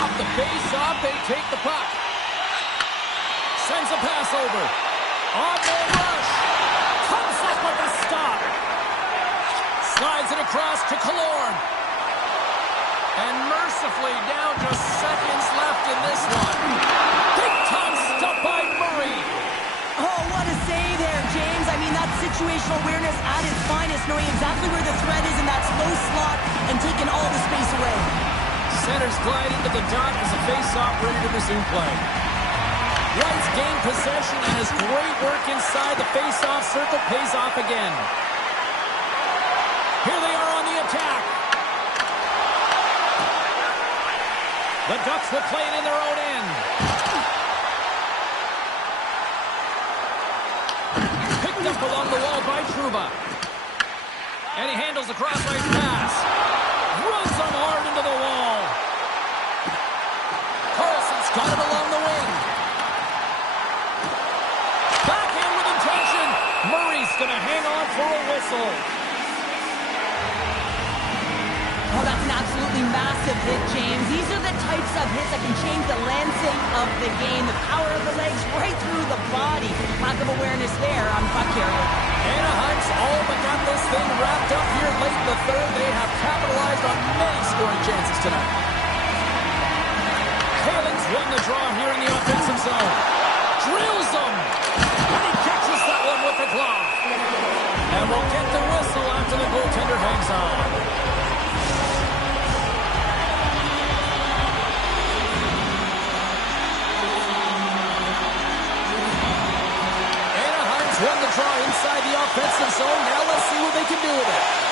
Off the face-off, they take the puck. Sends a pass over. On the rush. Comes up with a stop. Slides it across to Killorn. And mercifully down to seconds left in this one. Big time stop by Murray. Oh, what a save there, James. I mean, that's situational awareness at its finest, knowing exactly where the threat is in that slow slot and taking all the space away. Centers glide into the dot as a face-off ready to resume play. White's gained possession and his great work inside the face-off circle pays off again. Here they are on the attack. The Ducks will play it in their own end. Picked up along the wall by Trouba. And he handles the cross-ice pass. Runs them hard into the wall. Carlson's got it along the wing. Backhand with intention. Murray's going to hang on for a whistle. Oh, that's an absolutely massive hit, James. These are the types of hits that can change the landscape of the game. The power of the legs right through the body. Lack of awareness there on puck carrier. Anaheim's all but got this thing wrapped up here late in the third. They have capitalized on many scoring chances tonight. Haling's won the draw here in the offensive zone. Drills them. And he catches that one with the glove. And we'll get the whistle after the goaltender hangs on. Won the draw inside the offensive zone. Now let's see what they can do with it.